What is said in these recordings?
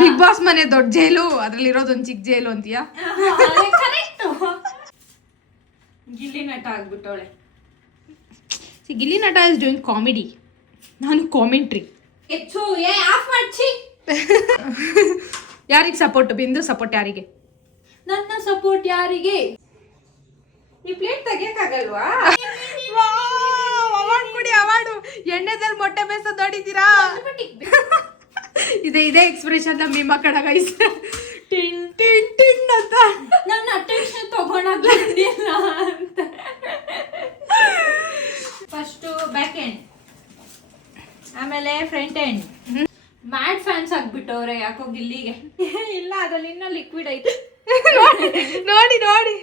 Big boss ಮನೆ ದೊಡ್ಡ ಜೈಲು, ಅದ್ರಲ್ಲಿ ಇರೋದೊಂದು ಚಿಕ್ಕ ಜೈಲು ಅಂತೀಯಾ? ಗಿಲ್ಲಿ ನಟ ಆಗ್ಬಿಟ್ಟವಳೆ. Gilli Nata is doing comedy, ನಾನು ಕಾಮೆಂಟ್ರಿ. ಆಫ್ ಮಾಡ್ಸಿ. ಯಾರಿಗೆ ಸಪೋರ್ಟ್? ಬಿಂದು ಸಪೋರ್ಟ್ ಯಾರಿಗೆ? ನನ್ನ ಸಪೋರ್ಟ್ ಯಾರಿಗೆ? ಈ ಪ್ಲೇಟ್ ತೆಗಿಯಕ್ಕಾಗಲ್ವಾ? ಅವಾರ್ಡ್ ಕೊಡಿ, ಅವಾರ್ಡು. ಎಣ್ಣೆದಲ್ಲಿ ಮೊಟ್ಟೆ ಬೇಯಿಸೋದು ನೋಡಿದ್ದೀರಾ? ಇದೇ ಎಕ್ಸ್ಪ್ರೆಷನ್ ನಮ್ಮ ನಿಮ್ಮ ಕಡೆ ಗೈಸ್. ಟಿನ್ ಟಿನ್ ಟಿನ್ ಅಂತ ನನ್ನ ಅಟೆನ್ಷನ್ ತಗೊಳಕ್ಕಿಲ್ಲ ಅಂತ. ಫಸ್ಟ್ ಬ್ಯಾಕ್ ಎಂಡ್, ಆಮೇಲೆ ಫ್ರಂಟ್ ಎಂಡ್. ಮ್ಯಾಡ್ ಫ್ಯಾನ್ಸ್ ಆಗ್ಬಿಟ್ಟವ್ರೆ ಯಾಕೋ ಗಿಲ್ಲಿಗೆ. ಇಲ್ಲ, ಅದ್ರಲ್ಲಿ ಇನ್ನ ಲಿಕ್ವಿಡ್ ಐತೆ. ನೋಡಿ ನೋಡಿ,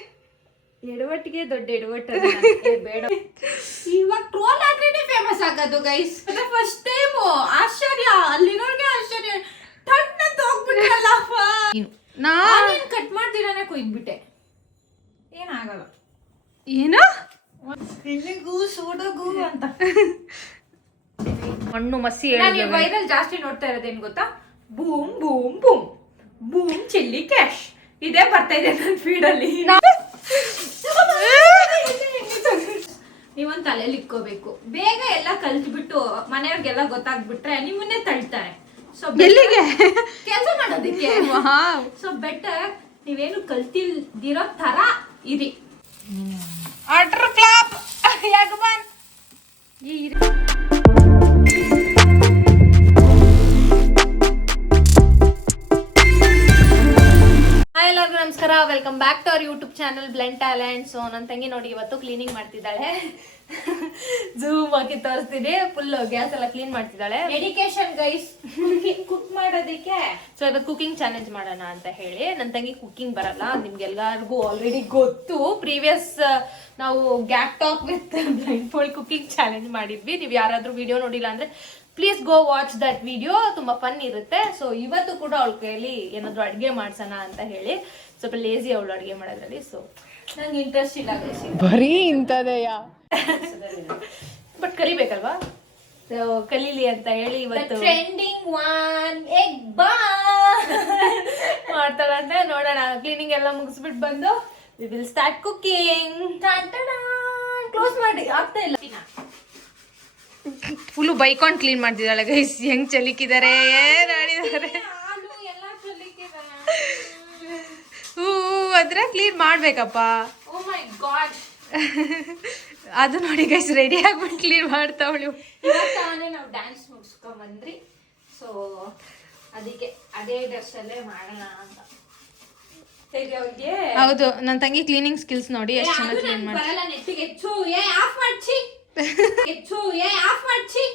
ಎಡವಟ್ಟಿಗೆ ದೊಡ್ಡ ಎಡವಟ್ಟು. ಬೇಡ, ಇವಾಗ ಟ್ರೋಲ್ ಆದ್ರೇನೆ ಫೇಮಸ್ ಆಗೋದು ಗೈಸ್. ಫಸ್ಟ್ ಟೈಮ್ ಆಶ್ಚರ್ಯ, ಅಲ್ಲಿರೋರ್ಗೆ ಆಶ್ಚರ್ಯ. ಟಣ್ಣಂತ ಹೋಗ್ಬಿಟ್ರಲ್ಲಪ್ಪ. ನಾನು ಕಟ್ ಮಾಡ್ತೀರಾನೆ ಕೊಯ್ದ್ಬಿಟ್ಟೆ. ಏನಾಗಲ್ಲ. ಏನೋ ಎಲ್ಲಿಗೂ ಸೋಡಗು ಅಂತ ಮಣ್ಣು ಮಸಿ. ವೈರಲ್ ಜಾಸ್ತಿ ನೋಡ್ತಾ ಇರೋದೇನ್ ಗೊತ್ತಾ? Boom boom boom boom chilli cash. ಇದೇ ಬರ್ತಾ ಇದೆ ನನ್ನ ಫೀಡಲ್ಲಿ. ನೀವೊಂದ್ ತಲೆಯಲ್ಲಿ ಇಕ್ಕೋಬೇಕು. ಬೇಗ ಎಲ್ಲ ಕಲ್ತ್ಬಿಟ್ಟು ಮನೆಯವ್ರಿಗೆಲ್ಲ ಗೊತ್ತಾಗ್ಬಿಟ್ರೆ ನಿಮ್ಮನ್ನೇ ತಳ್ತಾರೆ. ಸೊ ಎಲ್ಲಿಗೆ ಕೆಲಸ ಮಾಡೋದಕ್ಕೆ. ಸೊ ಬೆಟರ್ ನೀವೇನು ಕಲ್ತಿಲ್ದಿರೋ ತರ ಇರಿ. ಆರ್ಡರ್ ಕ್ಲಾಪ್ ಯಜಮಾನ್. ಎಲ್ಲರಿಗೂ ನಮಸ್ಕಾರ, welcome back to our YouTube channel blend talent. So ನನ್ನ ತಂಗಿ ನೋಡಿ ಇವತ್ತು ಕ್ಲೀನಿಂಗ್ ಮಾಡ್ತಿದ್ದಾಳೆ. ಝೂಮ್ ಹಾಕಿ ತೋರಿಸ್ತೀನಿ. ಫುಲ್ ಗ್ಯಾಸ್ ಎಲ್ಲ ಕ್ಲೀನ್ ಮಾಡ್ತಿದ್ದಾಳೆ. ಡೆಡಿಕೇಶನ್ ಗೈಸ್ ಕುಕ್ ಮಾಡೋದಕ್ಕೆ. ಸೊ ಇವತ್ತು ಕುಕಿಂಗ್ ಚಾಲೆಂಜ್ ಮಾಡೋಣ ಅಂತ ಹೇಳಿ. ನನ್ನ ತಂಗಿ ಕುಕಿಂಗ್ ಬರಲ್ಲ, ನಿಮ್ಗೆಲ್ಲರಿಗೂ ಆಲ್ರೆಡಿ ಗೊತ್ತು. ಪ್ರೀವಿಯಸ್ ನಾವು gap talk with blind fold cooking challenge ಮಾಡಿದ್ವಿ. ನೀವು ಯಾರಾದ್ರೂ ವಿಡಿಯೋ ನೋಡಿಲ್ಲ ಅಂದ್ರೆ please go watch that video, ತುಂಬಾ ಫನ್ ಇರುತ್ತೆ. ಸೊ ಇವತ್ತು ಕೂಡ ಅವಳ ಕೈಯಲ್ಲಿ ಏನಾದ್ರು ಅಡ್ಗೆ ಮಾಡ್ಸೋಣ ಅಂತ ಹೇಳಿ. ಸ್ವಲ್ಪ ಲೇಸಿ ಅವಳು ಅಡ್ಗೆ ಮಾಡೋದ್ರಲ್ಲಿ. ಸೊ ನಂಗೆ ಇಂಟ್ರೆಸ್ಟ್ ಇಲ್ಲ ಬರೀ ಇಂಥದೆಯಾ, ಬಟ್ ಕಲಿಬೇಕಲ್ವಾ? ಕಲೀಲಿ ಅಂತ ಹೇಳಿ ಇವತ್ತು ಟ್ರೆಂಡಿಂಗ್ ಒನ್ ಎಗ್ ಬಾ ಮಾಡ್ತಾಳಂತೆ. ನೋಡೋಣ. ಕ್ಲೀನಿಂಗ್ ಎಲ್ಲ ಮುಗಿಸ್ಬಿಟ್ಟು ಬಂದು we will start cooking. Close ಮಾಡಿ, ಆಗ್ತಾ ಇಲ್ಲ. ಫುಲ್ಲು ಬೈಕೊಂಡು ಕ್ಲೀನ್ ಮಾಡ್ತಿದ್ದಾಳೆ ಗೈಸ್. ಹೆಂಗ್ ಚಲಿಕಿದ್ದಾರೆ ನೋಡಿದ್ದಾರೆ. ಹೂ ಅದ್ರ ಕ್ಲೀನ್ ಮಾಡ್ಬೇಕಪ್ಪ. Oh my god. ಅದು ನೋಡಿ ಗೈಸ್, ರೆಡಿ ಆಗ್ಬಿಟ್ಟು ಕ್ಲೀನ್ ಮಾಡ್ತಾವಳು. ಇವತ್ತಾನೆ ನಾವು ಡ್ಯಾನ್ಸ್ ಮುಗಿಸ್ಕೊಂಡ್ ಬಂದ್ರಿ. ಸೊ ಅದಕ್ಕೆ ಅದೇ ಡ್ರೆಸ್ ಅಲ್ಲೇ ಮಾಡೋಣ ಅಂತ. ಹೌದು, ನನ್ನ ತಂಗಿ ಕ್ಲೀನಿಂಗ್ ಸ್ಕಿಲ್ಸ್ ನೋಡಿ ಎಷ್ಟು ಚೆನ್ನಾಗಿ ಕ್ಲೀನ್ ಮಾಡಿ. ಬರಲ್ಲ ನೆಟ್ಟಿಗೆ ಹೆಚ್ಚು. ಆಫ್ ಮಾಡ್ಸಿ ಹೆಚ್ಚು. ಆಫ್ ಮಾಡ್ಸಿ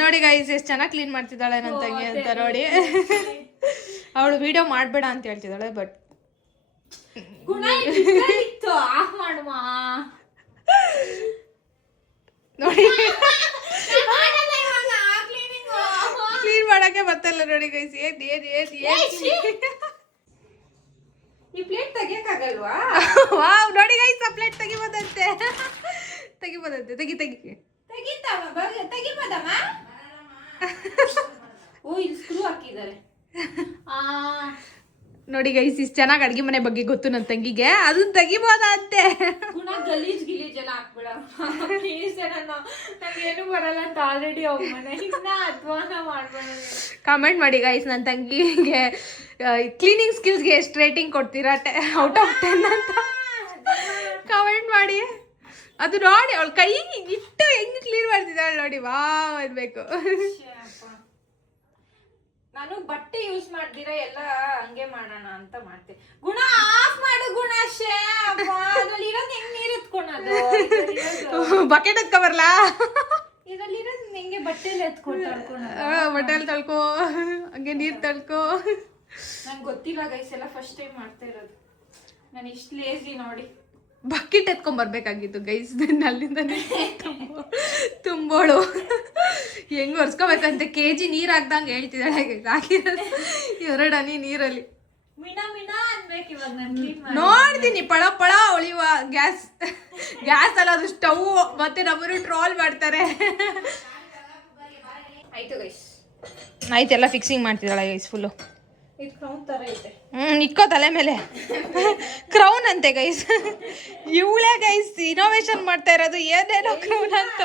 ನೋಡಿ ಗೈಸ್, ಎಷ್ಟು ಚೆನ್ನಾಗಿ ಕ್ಲೀನ್ ಮಾಡ್ತಿದ್ದಾಳೆ ನನ್ನ ತಂಗಿ ಅಂತ ನೋಡಿ. ಅವಳು ವಿಡಿಯೋ ಮಾಡಬೇಡ ಅಂತ ಹೇಳ್ತಿದ್ದಾಳೆ, ಬಟ್ ಗುಣ ಇತ್ತು. ಆಫ್ ಮಾಡುವ ನೋಡಿ. ಕ್ಲೀನ್ ಮಾಡಕ್ಕೆ ಬರ್ತಲ್ಲ ನೋಡಿ ಗೈಸ್. ಈ ಪ್ಲೇಟ್ ತೆಗಿಯಕ್ಕಾಗಲ್ವಾ? ವಾವ್, ನೋಡಿ ಗೈಸ್, ಆ ಪ್ಲೇಟ್ ತೆಗಿಬೋದಂತೆ. ತೆಗಿ ತೆಗಿಬೋದಮ್ಮ. ಓ, ಇಲ್ಲಿ ಸ್ಕ್ರೂ ಹಾಕಿದ್ದಾರೆ. ನೋಡಿ ಗೈಸ್, ಇಷ್ಟು ಚೆನ್ನಾಗಿ ಅಡ್ಗೆ ಮನೆ ಬಗ್ಗೆ ಗೊತ್ತು ನನ್ನ ತಂಗಿಗೆ. ಅದನ್ನ ತೆಗಿಬೋದಂತೆ. ಗುಣ ಗಲೀಜ್ ಎಲ್ಲ ಹಾಕ್ಬಿಡ ಪ್ಲೀಸ್. ನಂಗೇನು ಬರಲ್ಲ ಅಂತ ಆಲ್ರೆಡಿ ಅವ್ರ ಮನೆ ಇನ್ನ ಅಧ್ವಾನ ಮಾಡ್ಬೇಡ. ಕಾಮೆಂಟ್ ಮಾಡಿ ಗೈಸ್, ನನ್ನ ತಂಗಿಗೆ ಕ್ಲೀನಿಂಗ್ ಸ್ಕಿಲ್ಸ್ಗೆ ಎಷ್ಟು ರೇಟಿಂಗ್ ಕೊಡ್ತೀರಾ? ಔಟ್ ಆಫ್ 10 ಅಂತ ಕಾಮೆಂಟ್ ಮಾಡಿ. ಅದು ನೋಡಿ ಅವಳು ಕೈ ಇಟ್ಟು ಹೆಂಗ್ ಕ್ಲೀನ್ ಮಾಡ್ತಿದ್ದಾಳೆ ನೋಡಿ. ವಾವ್ ಅನ್ಬೇಕು. ನಾನು ಬಟ್ಟೆ ಯೂಸ್ ಮಾಡ್ದಿರ ಎಲ್ಲ ಹಂಗೆ ಮಾಡೋಣ ಅಂತ ಮಾಡ್ತೀನಿ. ಗುಣ ಆಫ್ ಮಾಡು ಗುಣ. ಅದ್ರಲ್ಲಿ ಇರೋದು ಹೆಂಗ್ ನೀರ್ ಎತ್ಕೊಳೋದು? ಬಕೆಟ್ ಎತ್ಕೊಬರ್ಲಾ? ಇದ್ರಲ್ಲಿ ಇರೋದು ಹೆಂಗೆ ಬಟ್ಟೆಲಿ ಎತ್ಕೊಂಡು ಬಟ್ಟೆಲಿ ತೊಳ್ಕೊ, ಹಂಗೆ ನೀರ್ ತೊಳ್ಕೊ. ನಂಗೆ ಗೊತ್ತಿಲ್ಲ ಗೈಸ್, ಎಲ್ಲ ಫಸ್ಟ್ ಟೈಮ್ ಮಾಡ್ತಾ ಇರೋದು. ನಾನು ಇಷ್ಟು ಲೇಸಿ ನೋಡಿ. ಬಕೆಟ್ ಎತ್ಕೊಂಬರ್ಬೇಕಾಗಿತ್ತು ಗೈಸ್. ಅಲ್ಲಿಂದನೇ ತುಂಬೋಳು ಹೆಂಗ್ ಒರ್ಸ್ಕೋಬೇಕಂತ KG ನೀರ್ ಹಾಕ್ದಂಗೆ ಹೇಳ್ತಿದ್ದಾಳೆ. ಹಾಕಿರೋದು 2 ಹನಿ ನೀರಲ್ಲಿ. ಮಿಣಾ ಅನ್ಬೇಕು ಇವಾಗ. ನಾನು ನೋಡ್ತೀನಿ ಪಳ ಪಳ ಹೊಳಿಯುವ ಗ್ಯಾಸ್ ಅಲ್ಲ, ಅದು ಸ್ಟವ್. ಮತ್ತೆ ನಮ್ಮನ್ನು ಟ್ರೋಲ್ ಮಾಡ್ತಾರೆ. ಆಯ್ತು ಗೈಸ್. ಆಯ್ತೆಲ್ಲ ಫಿಕ್ಸಿಂಗ್ ಮಾಡ್ತಿದ್ದಾಳೆ ಗೈಸ್ ಫುಲ್ಲು. ಇದು ಕ್ರೌನ್ ಥರ ಐತೆ. ಇಕ್ಕೋ ತಲೆ ಮೇಲೆ ಕ್ರೌನ್ ಅಂತೆ ಗೈಸ್. ಇವಳೇ ಗೈಸ್ ಇನೋವೇಷನ್ ಮಾಡ್ತಾ ಇರೋದು, ಏನೇನೋ ಕ್ರೌನ್ ಅಂತ.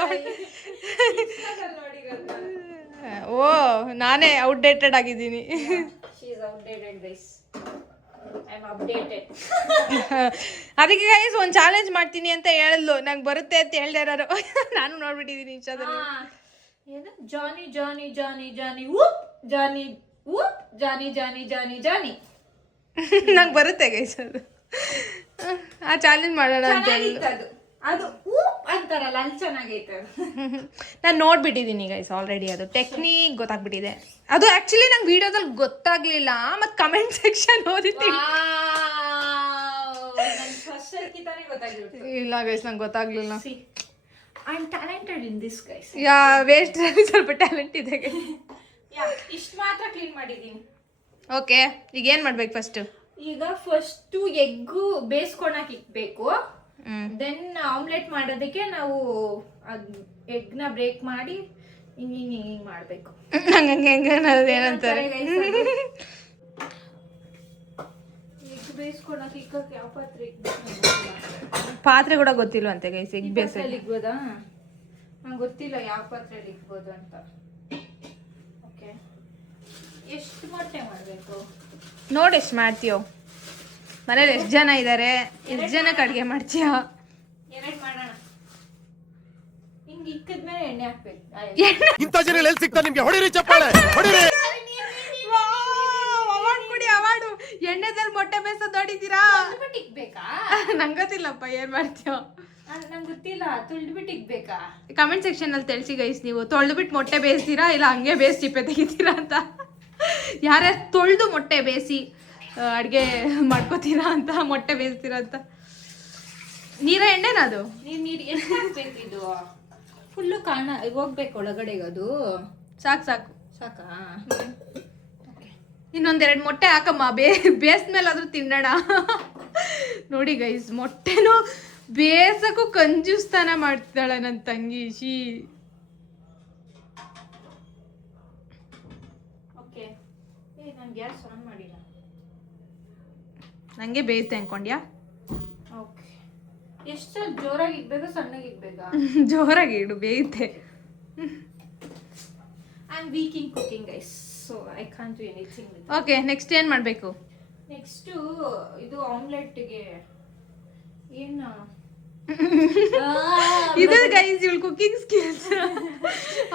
ಓ ನಾನೇ ಔಟ್ಡೇಟೆಡ್ ಆಗಿದ್ದೀನಿ. ಅದಕ್ಕೆ ಗೈಸ್ ಒಂದು ಚಾಲೆಂಜ್ ಮಾಡ್ತೀನಿ ಅಂತ ಹೇಳಿದ್ಲು, ನಂಗೆ ಬರುತ್ತೆ ಅಂತ ಹೇಳ್ದೆ ಇರೋರು. ನಾನು ನೋಡ್ಬಿಟ್ಟಿದ್ದೀನಿ ಇನ್ಸ್ಟಾದಲ್ಲಿ. ಜಾನಿ ಜಾನಿ ಜಾನಿ ಜಾನಿ ಊಪ್ ಜಾನಿ ಊಪ್ ಜಾನಿ ಜಾನಿ ಜಾನಿ ಜಾನಿ. ನಂಗೆ ಬರುತ್ತೆ ಗೈಸ್ ಅದು. ಆ ಚಾಲೆಂಜ್ ಮಾಡೋಣ ಅಂತ ಹೇಳಿ ಅದು ಊಪ್ ಅಂತಾರಲ್ಲ, ಅಲ್ಲಿ ಚೆನ್ನಾಗೈತೆ. ನಾನು ನೋಡ್ಬಿಟ್ಟಿದ್ದೀನಿ ಗೈಸ್ ಆಲ್ರೆಡಿ, ಅದು ಟೆಕ್ನಿಕ್ ಗೊತ್ತಾಗ್ಬಿಟ್ಟಿದೆ. ಅದು ಆ್ಯಕ್ಚುಲಿ ನಂಗೆ ವಿಡಿಯೋದಲ್ಲಿ ಗೊತ್ತಾಗ್ಲಿಲ್ಲ, ಮತ್ತು ಕಮೆಂಟ್ ಸೆಕ್ಷನ್ ಓದಿದ್ದೀನಿ. ಇಲ್ಲ ಗೈಸ್ ನಂಗೆ ಗೊತ್ತಾಗ್ಲಿಲ್ಲ. I am talented in this guys. Waste ಸ್ವಲ್ಪ ಟ್ಯಾಲೆಂಟ್ ಇದೆ. ಇಷ್ಟು ಮಾತ್ರ ಕ್ಲೀನ್ ಮಾಡಿದ್ದೀನಿ. ಓಕೆ, ಈಗ ಏನು ಮಾಡ್ಬೇಕು ಫಸ್ಟು? ಈಗ ಫಸ್ಟು ಎಗ್ಗು ಬೇಯಿಸ್ಕೊಳಕ್ಕೆ ಇಕ್ಬೇಕು. ದೆನ್ ಆಮ್ಲೆಟ್ ಮಾಡೋದಕ್ಕೆ ನಾವು ಎಗ್ನ ಬ್ರೇಕ್ ಮಾಡಿ ಹಿಂಗೆ ಮಾಡಬೇಕು. ಹಂಗೆ ಏನಂತಾರೆ ಎಗ್ ಬೇಯಿಸ್ಕೊಳಕ್ಕೆ ಇಕ್ಕಕ್ಕೆ ಯಾವ ಪಾತ್ರೆ ಪಾತ್ರೆ ಕೂಡ ಗೊತ್ತಿಲ್ವಂತೆ ಗೈಸ್. ಎಗ್ ಬೇಯಿಸೋದು ಇಕ್ಬೋದಾ? ನಂಗೆ ಗೊತ್ತಿಲ್ಲ ಯಾವ ಪಾತ್ರೆಯಲ್ಲಿ ಇಕ್ಬೋದು ಅಂತ. ಓಕೆ, ಎಷ್ಟು ಮೊಟ್ಟೆ ಮಾಡಬೇಕು ನೋಡಿ, ಎಷ್ಟು ಮಾಡ್ತೀಯೋ? ಮನೇಲಿ ಎಷ್ಟು ಜನ ಇದ್ದಾರೆ, ಎಷ್ಟು ಜನಕ್ಕೆ ಅಡುಗೆ ಮಾಡ್ತೀಯ? ಎರಡು ಮಾಡೋಣ. ಹಿಂಗೆ ಇಕ್ಕದ್ಮೇಲೆ ಎಣ್ಣೆ ಹಾಕ್ಬೇಕು. ಇಂಥ ಜನ ಎಲ್ಲಿ ಸಿಗ್ತಾರೆ ನಿಮ್ಗೆ? ಹೊಡಿರಿ ಚಪ್ಪಾಳೆ, ಹೊಡಿರಿ. ಅವಾರ್ಡು ಎಣ್ಣೆದಲ್ಲಿ ಮೊಟ್ಟೆ ಬೇಯಿಸೋದು ನೋಡಿದ್ದೀರಾ? ಇಕ್ಬೇಕಾ? ನಂಗೆ ಗೊತ್ತಿಲ್ಲಪ್ಪ, ಏನು ಮಾಡ್ತೀಯೋ? ನಂಗೆ ಗೊತ್ತಿಲ್ಲ. ತುಳ್ದ್ಬಿಟ್ಟು ಇಕ್ಬೇಕಾ? ಕಮೆಂಟ್ ಸೆಕ್ಷನ್ ಅಲ್ಲಿ ತಿಳಿಸಿ ಗೈಸ್, ನೀವು ತೊಳೆದ್ಬಿಟ್ಟು ಮೊಟ್ಟೆ ಬೇಯಿಸ್ತೀರಾ ಇಲ್ಲ ಹಂಗೆ ಬೇಯಿಸಿ ಚಿಪ್ಪೆ ತೆಗಿತೀರಾ ಅಂತ. ಯಾರ್ಯಾರು ತೊಳೆದು ಮೊಟ್ಟೆ ಬೇಯಿಸಿ ಅಡುಗೆ ಮಾಡ್ಕೋತೀರಾ ಅಂತ, ಮೊಟ್ಟೆ ಬೇಯಿಸ್ತೀರಾ ಅಂತ. ನೀರ ಎಣ್ಣೆನ ಅದು? ನೀರು ಎಷ್ಟು ಹಾಕ್ಬೇಕು? ಇದು ಫುಲ್ಲು ಕಾಣ ಹೋಗ್ಬೇಕು ಒಳಗಡೆಗೆ. ಅದು ಸಾಕು ಸಾಕು ಸಾಕಾ? ಇನ್ನೊಂದೆರಡು ಮೊಟ್ಟೆ ಹಾಕಮ್ಮ, ಬೇಯಿಸ್ಮೇಲಾದ್ರೂ ತಿನ್ನೋಣ. ನೋಡಿ ಗೈಸ್, ಮೊಟ್ಟೆನೂ ಬೇಸಕ್ಕೂ ಕಂಜೂಸ್ತಾನ ಮಾಡ್ತಿದ್ದಾಳೆ ನನ್ನ ತಂಗಿ ಶಿ. ಓಕೆ, ನಾನು ಗ್ಯಾಸ್ ಆನ್ ಮಾಡಿಲ್ಲ. ನಂಗೆ ಬೇಯಿಸ್ತೆ ಅನ್ಕೊಂಡ್ಯಾ? ಓಕೆ, ಎಷ್ಟು ಜೋರಾಗಿ ಇಕ್ಬೇಕಾ ಸಣ್ಣಗೆ ಇಕ್ಬೇಕಾ? ಜೋರಾಗಿ ಇಡು, ಬೇಯುತ್ತೆ. I am weak in cooking guys, so I can't do anything with. Okay, next ಏನು ಮಾಡಬೇಕು? ನೆಕ್ಸ್ಟು ಇದು ಆಮ್ಲೆಟ್ಗೆ ಏನು ಇದು ಗೈಸ್ ಇವಳು ಕುಕಿಂಗ್ ಸ್ಕಿಲ್ಸ್.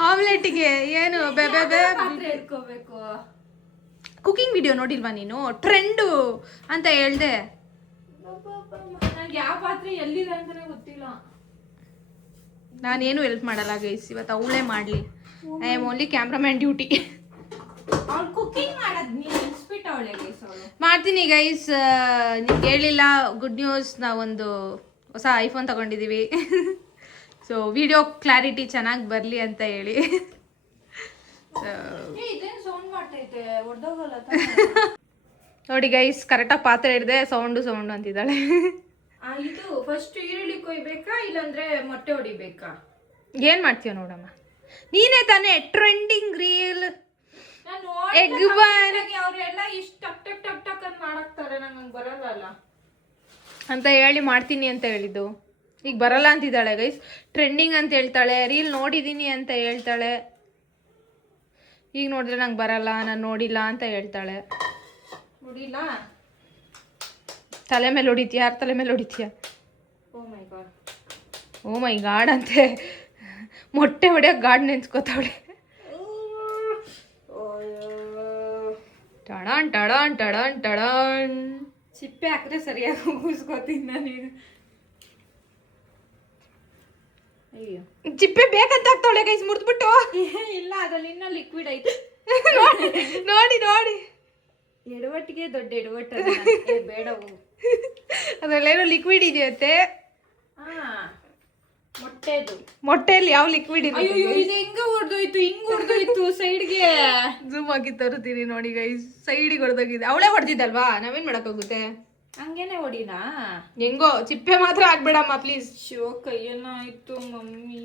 ಆಮ್ಲೆಟ್ಗೆ ಏನು ಪಾತ್ರೆ ಇಟ್ಕೋಬೇಕು. ಕುಕಿಂಗ್ ವಿಡಿಯೋ ನೋಡಿಲ್ವಾ ನೀನು? ಟ್ರೆಂಡು ಅಂತ ಹೇಳ್ದೆ. ನಂಗೆ ಯಾವ ಪಾತ್ರೆ ಎಲ್ಲಿದೆ ಅಂತಾನೆ ಗೊತ್ತಿಲ್ಲ. ನಾನೇನು ಹೆಲ್ಪ್ ಮಾಡಲ್ಲ ಗೈಸ್, ಇವತ್ತು ಅವಳೇ ಮಾಡಲಿ. I am only cameraman duty. ಅವ್ಳು ಕುಕಿಂಗ್ ಮಾಡೋದು ನೀನು ನೆನ್ಸ್ಬಿಟ್ಟು ಅವಳೆ ಗೈಸ್. ಅವಳು ಮಾಡ್ತೀನಿ ಗೈಸ್. ನಿಮ್ಗೆ ಹೇಳಿಲ್ಲ, ಗುಡ್ ನ್ಯೂಸ್, ನಾವೊಂದು ಹೊಸ ಐಫೋನ್ ತಗೊಂಡಿದ್ದೀವಿ. ಸೊ ವಿಡಿಯೋ ಕ್ಲಾರಿಟಿ ಚೆನ್ನಾಗಿ ಬರಲಿ ಅಂತ ಹೇಳಿ. ಇದೇನು ಸೌಂಡ್ ಮಾಡ್ತೈತೆ, ಹೊಡೆದೋಗಲ್ಲ? ನೋಡಿ ಗೈಸ್, ಕರೆಕ್ಟಾಗಿ ಪಾತ್ರೆ ಹಿಡ್ದೆ ಸೌಂಡು ಅಂತಿದ್ದಾಳೆ. ಇದು ಫಸ್ಟ್ ಈರುಳ್ಳಿ ಕೊಯ್ಬೇಕಾ ಇಲ್ಲಾಂದ್ರೆ ಮೊಟ್ಟೆ ಹೊಡಿಬೇಕಾ? ಏನು ಮಾಡ್ತೀಯ ನೋಡಮ್ಮ, ನೀನೇ ತಾನೇ ಟ್ರೆಂಡಿಂಗ್ ರೀಲ್ ಎಗ್ ಬನ್ ಅವರೆಲ್ಲ ಇಷ್ಟು ಟಕ್ ಟಕ್ ಟಕ್ ಟಕ್ ಅಂತ ಮಾಡಾಕ್ತಾರೆ, ನಂಗೆ ಬರಲ್ಲ ಅಂತ ಹೇಳಿ ಮಾಡ್ತೀನಿ ಅಂತ ಹೇಳಿದ್ದು. ಈಗ ಬರಲ್ಲ ಅಂತಿದ್ದಾಳೆ ಗೈಸ್. ಟ್ರೆಂಡಿಂಗ್ ಅಂತ ಹೇಳ್ತಾಳೆ, ರೀಲ್ ನೋಡಿದ್ದೀನಿ ಅಂತ ಹೇಳ್ತಾಳೆ. ಈಗ ನೋಡಿದ್ರೆ ನಂಗೆ ಬರಲ್ಲ, ನಾನು ನೋಡಿಲ್ಲ ಅಂತ ಹೇಳ್ತಾಳೆ. ನೋಡಿಲ್ಲ, ತಲೆ ಮೇಲೆ ಹೊಡಿತೀಯ? ಯಾರು ತಲೆ ಮೇಲೆ ಹೊಡಿತೀಯ? ಓ ಮೈ ಗಾಡ್ ಅಂತೆ. ಮೊಟ್ಟೆ ಹೊಡಿಯೋಕೆ ಗಾಡ್ ನೆನ್ಸ್ಕೋತಾವಳೆ. ಟಡಾನ್ ಟಡಾನ್ ಟಡಾನ್ ಟಡಾನ್. ಸಿಪ್ಪೆ ಹಾಕಿದ್ರೆ ಸರಿಯಾಗಿ ಮುಗಿಸ್ಕೋತೀನಿ ನಾನೀಗ. ಅಯ್ಯೋ, ಚಿಪ್ಪೆ ಬೇಕಂತ ಆಗ್ತಾವಳೆ ಗೈಸ್, ಮುರಿದ್ಬಿಟ್ಟು. ಇಲ್ಲ, ಅದ್ರಲ್ಲಿ ಇನ್ನೂ ಲಿಕ್ವಿಡ್ ಐತೆ. ನೋಡಿ ನೋಡಿ, ಎಡವಟ್ಟಿಗೆ ದೊಡ್ಡ ಎಡವಟ್ಟು. ಬೇಡ, ಅದರಲ್ಲೇನೋ ಲಿಕ್ವಿಡ್ ಇದೆಯಂತೆ. ಮೊಟ್ಟೆಯಲ್ಲಿ ಯಾವ ಲಿಕ್ವಿಡ್ ಇದೆ? ಅಯ್ಯೋ, ಇದು ಹೆಂಗ ಹೊಡೆದೋಯ್ತು, ಹಿಂಗ್ ಹೊಡೆದೋಯ್ತು ಸೈಡ್ಗೆ. ಝೂಮ್ ಆಗಿ ತರುತ್ತೀನಿ ನೋಡಿ ಗೈಸ್, ಸೈಡಿಗೆ ಹೊಡೆದೋಗಿದೆ. ಅವಳೇ ಹೊಡೆದಿದ್ದಲ್ವಾ, ನಾವೇನ್ ಮಾಡಕ್ಕಾಗುತ್ತೆ? ಹಂಗೇನೆ ಹೊಡಿನಾ? ಹೆಂಗೋ ಚಿಪ್ಪೆ ಮಾತ್ರ ಆಗ್ಬೇಡಮ್ಮ ಪ್ಲೀಸ್. ಶೋ, ಕೈಯೇನಾಯ್ತು ಮಮ್ಮಿ.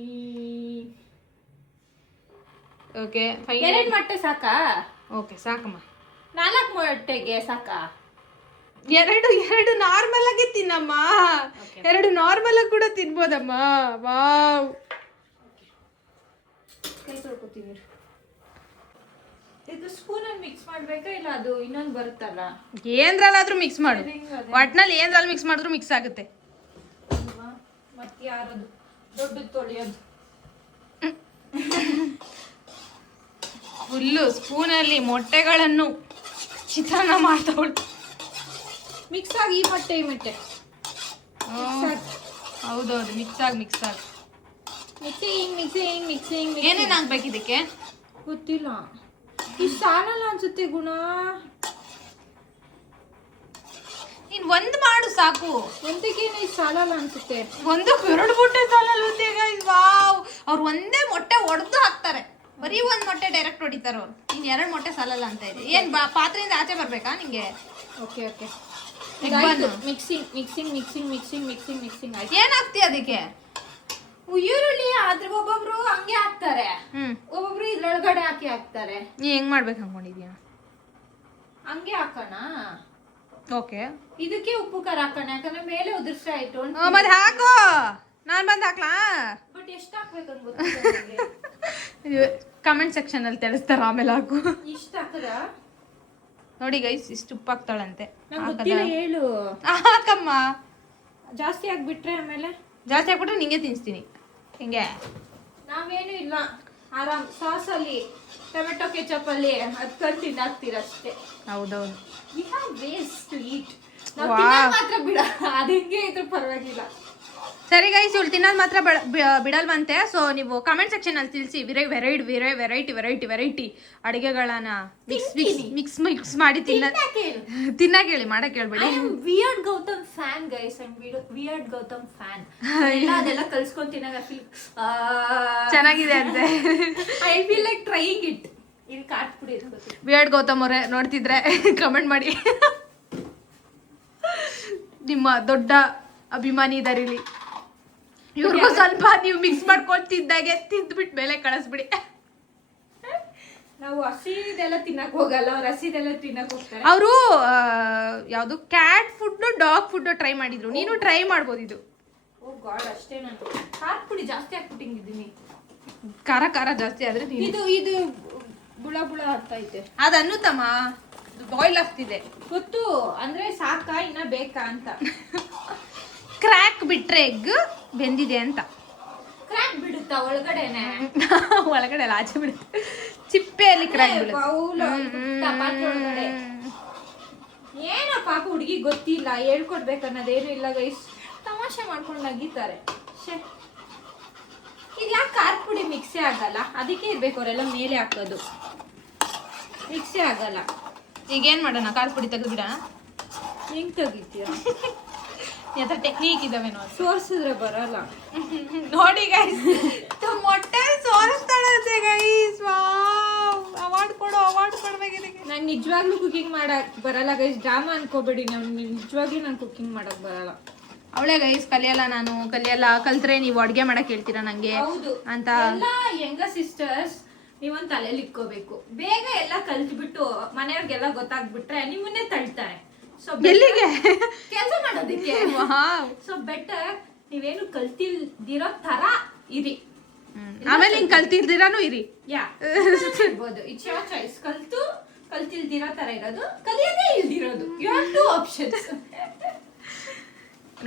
ಓಕೆ ಎರಡು ಮೊಟ್ಟೆ ಸಾಕಾ? ಓಕೆ ಸಾಕಮ್ಮ. 4 ಮೊಟ್ಟೆಗೆ ಸಾಕಾ? ಎರಡು ನಾರ್ಮಲ್ ಆಗಿ ತಿನ್ನಮ್ಮ. ಎರಡು ನಾರ್ಮಲ್ ಆಗಿ ಕೂಡ ತಿನ್ಬೋದಮ್ಮ. ವಾವ್, ಕೈ ತೊಳ್ಕೊತೀನಿ. ಇದು ಸ್ಪೂನಲ್ಲಿ ಮಿಕ್ಸ್ ಮಾಡ್ಬೇಕಾ ಇಲ್ಲ ಅದು ಇನ್ನೊಂದು ಬರುತ್ತಲ್ಲ? ಏನ್ರಲ್ಲಾದ್ರೂ ಮಿಕ್ಸ್ ಮಾಡು, ಒಟ್ನಲ್ಲಿ ಏನ್ರಲ್ಲಿ ಮಿಕ್ಸ್ ಮಾಡಿದ್ರು ಮಿಕ್ಸ್ ಆಗುತ್ತೆ. ಮತ್ತೆ ಯಾರದು ದೊಡ್ಡ ತೊಳೆಯೋದು? ಫುಲ್ಲು ಸ್ಪೂನಲ್ಲಿ ಮೊಟ್ಟೆಗಳನ್ನು ಚಿತ್ರಾನ್ನ ಮಾಡ್ತವಳು. ಮಿಕ್ಸ್ ಆಗಿ ಈ ಮೊಟ್ಟೆ ಹೌದೌದು, ಮಿಕ್ಸ್ ಆಗಿ ಮಿಕ್ಸಿಂಗ್. ಏನೇನು ಹಾಕ್ಬೇಕು ಇದಕ್ಕೆ ಗೊತ್ತಿಲ್ಲ. ಇಷ್ಟು ಸಾಲಲ್ಲ ಅನ್ಸುತ್ತೆ ಗುಣ. ನೀನ್ ಒಂದ್ ಮಾಡು ಸಾಕು. ಒಂದಕ್ಕೆ ಇಷ್ಟು ಸಾಲಲ್ಲ ಅನ್ಸುತ್ತೆ. ಒಂದು 2 ಮೊಟ್ಟೆ ಸಾಲಲ್ವಂತೆ ಗೈಸ್. ವಾವ್, ಅವ್ರು ಒಂದೇ ಮೊಟ್ಟೆ ಒಡೆದು ಹಾಕ್ತಾರೆ. ಬರೀ ಒಂದ್ ಮೊಟ್ಟೆ ಡೈರೆಕ್ಟ್ ಹೊಡಿತಾರ ಅವ್ರು. ಇನ್ 2 ಮೊಟ್ಟೆ ಸಾಲಲ್ಲ ಅಂತ ಇದೆ. ಏನ್ ಪಾತ್ರೆಯಿಂದ ಆಚೆ ಬರ್ಬೇಕಾ ನಿಂಗೆ? ಓಕೆ ಮಿಕ್ಸಿಂಗ್ ಆಯ್ತು. ಏನ್ ಹಾಕ್ತೀಯ ಅದಕ್ಕೆ? ಈರುಳ್ಳಿ ಆದ್ರೆ ಒಬ್ಬೊಬ್ರು ಹಂಗೆ ಹಾಕ್ತಾರೆ, ಒಬ್ಬೊಬ್ರು ಇದ್ರೊಳಗಡೆ ಹಾಕ್ತಾರೆ. ನೀ ಹೆಂಗ್ ಮಾಡ್ಬೇಕು ಅನ್ಕೊಂಡಿದ್ಯಾ? ಹಂಗೆ ಹಾಕೋಣ. ಓಕೆ, ಇದಕ್ಕೆ ಉಪ್ಪು ಖಾರ ಹಾಕೋಣ, ಯಾಕಂದ್ರೆ ಮೇಲೆ ಉದುರ್ಸ್ತಾ ಇಟ್ಟು. ಮತ್ತೆ ಹಾಕೋ, ನಾನ್ ಬಂದ್ ಹಾಕ್ಲಾ? ಬಟ್ ಎಷ್ಟು ಹಾಕ್ಬೇಕಂತ ಗೊತ್ತಿಲ್ಲ. ಕಮೆಂಟ್ ಸೆಕ್ಷನ್ ಅಲ್ಲಿ ತಿಳಿಸ್ತಾರ, ಆಮೇಲೆ ಹಾಕು. ಇಷ್ಟ ಹಾಕದ ನೋಡಿ ಗೈಸ್, ಇಷ್ಟು ಉಪ್ಪು ಹಾಕ್ತಾಳಂತೆ. ಹೇಳು. ಹಾಕಮ್ಮ. ಜಾಸ್ತಿ ಹಾಕ್ಬಿಟ್ರೆ ಆಮೇಲೆ ಜಾಸ್ತಿ ಹಾಕ್ಬಿಟ್ರೆ ನಿಂಗೆ ತಿನ್ಸ್ತೀನಿ. ಹಿಂಗೆ ನಾವೇನು ಇಲ್ಲ, ಆರಾಮ್ ಸಾಸ್ ಅಲ್ಲಿ ಟೊಮೆಟೊ ಕೆಚಪ್ ಅಲ್ಲಿ ಅದ್ಕೊಂಡು ತಿನ್ನಾಕ್ತೀರ ಅಷ್ಟೇ. ಹೌದೌದು. ವೇಸ್ಟ್ ಈಟ್. ಮಾತ್ರ ಬಿಡ, ಅದು ಹೆಂಗೆ ಇದ್ರೂ ಪರವಾಗಿಲ್ಲ. ಸರಿ ಗೈಸ್, ಇವಳು ತಿನ್ನೋದು ಮಾತ್ರ ಬಿಡಲ್ವಂತೆ. ಸೊ ನೀವು ಕಮೆಂಟ್ ಸೆಕ್ಷನ್ ಅಲ್ಲಿ ತಿಳಿಸಿ ವೆರೈಟಿ ಅಡಿಗೆಗಳನ್ನ ಮಿಕ್ಸ್ ಮಾಡಿ ತಿನ್ನಕ್ ಹೇಳಿ, ಮಾಡಕ್ ಹೇಳ್ಬೇಡಿ. Weird Gautam fan guys, weird Gautam fan. ಅದೆಲ್ಲ ಕಲ್ಸ್ಕೊಂಡ್ ತಿನ್ನಾಗ ಚೆನ್ನಾಗಿದೆ ಅಂತೆ. I feel like trying it. ಇಲ್ಲಿ ಕಾಟ್ಬಿಡಿ. ವಿಯರ್ಡ್ ಗೌತಮ್ ಅವರೇ ನೋಡ್ತಿದ್ರೆ ಕಮೆಂಟ್ ಮಾಡಿ. ನಿಮ್ಮ ದೊಡ್ಡ ಅಭಿಮಾನಿ ಇದಾರೆ ಇಲ್ಲಿ. ಇವ್ರಿಗೂ ಸ್ವಲ್ಪ ನೀವು ಮಿಕ್ಸ್ ಮಾಡ್ಕೊಳ್ತಿದ್ದಾಗೆ ತಿಂದ್ಬಿಟ್ಟು ಮೇಲೆ ಕಳಿಸ್ಬಿಡಿ. ನಾವು ಹಸಿದೆಲ್ಲ ತಿನ್ನಕ್ ಹೋಗಲ್ಲ, ಅವ್ರು ಹಸಿದೆಲ್ಲ ತಿನ್ನಕ್ ಹೋಗ್ತಾರೆ. ಅವರು ಯಾವ್ದು cat food dog food try ಮಾಡಿದ್ರು. ನೀನು ಟ್ರೈ ಮಾಡ್ಬೋದು ಇದು. ಓ ಗಾಡ್, ಅಷ್ಟೇ. ನಾನು ಖಾರ ಪುಡಿ ಜಾಸ್ತಿ ಹಾಕ್ಬಿಟ್ಟಿದ್ದೀನಿ. ಖಾರ ಜಾಸ್ತಿ ಆದ್ರೆ ಇದು ಬುಳ ಆಗ್ತಾ ಇದೆ. ಅದು ಅನ್ನುತ್ತಮ್ಮ, ಬಾಯ್ಲ್ ಆಗ್ತಿದೆ ಗೊತ್ತು. ಅಂದ್ರೆ ಸಾಕಾ ಇನ್ನ ಬೇಕಾ ಅಂತ. ಕ್ರ್ಯಾಕ್ ಬಿಟ್ರೆ ಎಗ್ ಬೆಂದಿದೆ ಅಂತ. ಕ್ರ್ಯಾಕ್ ಬಿಡುತ್ತಾ ಒಳಗಡೆನೆ? ಒಳಗಡೆ ಅಲ್ಲ, ಆಚೆ ಬಿಡುತ್ತೆ. ಚಿಪ್ಪೆಯಲ್ಲಿ ಕ್ರ್ಯಾಕ್ ಬಿಡುತ್ತೆ. ಏನೋ ಪಾಪ ಹುಡುಗಿ ಗೊತ್ತಿಲ್ಲ, ಹೇಳ್ಕೊಡ್ಬೇಕನ್ನೋದೇನು ಇಲ್ಲ ಗೈಸ್. ತಮಾಷೆ ಮಾಡ್ಕೊಂಡು ನಗಿತಾರೆ. ಇಲ್ಲ ಖಾರ ಪುಡಿ ಮಿಕ್ಸೇ ಆಗಲ್ಲ, ಅದಕ್ಕೆ ಇರ್ಬೇಕು ಅವರೆಲ್ಲ ಮೇಲೆ ಹಾಕೋದು. ಮಿಕ್ಸೇ ಆಗಲ್ಲ. ಈಗ ಏನ್ ಮಾಡೋಣ? ಖಾರ ಪುಡಿ ತೆಗೆದು ಬಿಡೋಣ. ಹೆಂಗ್ ತೆಗಿತೀಯ? ಯಾತ್ರ ಟೆಕ್ನಿಕ್ ಇದಾವೇನೋ, ಸೋರ್ಸಿದ್ರೆ ಬರಲ್ಲ. ನೋಡಿ ಗೈಸ್, ಮೊಟ್ಟೆ ಸೋರಿಸ್ತಾಳಂತೆ ಗೈಸ್. ಅವಾರ್ಡ್ ಕೊಡ್ಬೇಕಿದೆ. ನಂಗೆ ನಿಜವಾಗ್ಲೂ ಕುಕಿಂಗ್ ಮಾಡಕ್ ಬರಲ್ಲ ಗೈಸ್, ಡ್ರಾಮಾ ಅನ್ಕೋಬೇಡಿ. ನಿಜವಾಗ್ಲೂ ನಾನು ಕುಕಿಂಗ್ ಮಾಡಕ್ ಬರಲ್ಲ. ಅವಳೇ ಗೈಸ್, ಕಲಿಯಲ್ಲ ಕಲ್ತ್ರೆ ನೀವು ಅಡ್ಗೆ ಮಾಡಕ್ ಹೇಳ್ತೀರಾ ನಂಗೆ ಅಂತ. ಎಲ್ಲ ಯಂಗ ಸಿಸ್ಟರ್ಸ್ ನೀವೊಂದ್ ತಲೆಯಲ್ಲಿ ಇಟ್ಕೋಬೇಕು. ಬೇಗ ಎಲ್ಲ ಕಲ್ತ್ಬಿಟ್ಟು ಮನೆಯವ್ರಿಗೆಲ್ಲ ಗೊತ್ತಾಗ್ಬಿಟ್ರೆ ನಿಮ್ಮನ್ನೇ ತಳ್ತಾರೆ. ಸೊ ಎಲ್ಲಿಗೆ ಕೆಲಸ ಮಾಡೋದಕ್ಕೆ. ಸೊ ಬೆಟರ್ ನೀವೇನು ಕಲ್ತಿಲ್ದಿರೋ ತರ ಇರಿ. ಆಮೇಲೆ ಹಿಂಗ್ ಕಲ್ತಿಲ್ದಿರಾನು ಇರಿ. ಇರ್ಬೋದು. It's your choice. ಕಲ್ತಿಲ್ದಿರೋ ತರ ಇರೋದು, ಕಲಿಯೋದೇ ಇಲ್ದಿರೋದು. You have 2 options.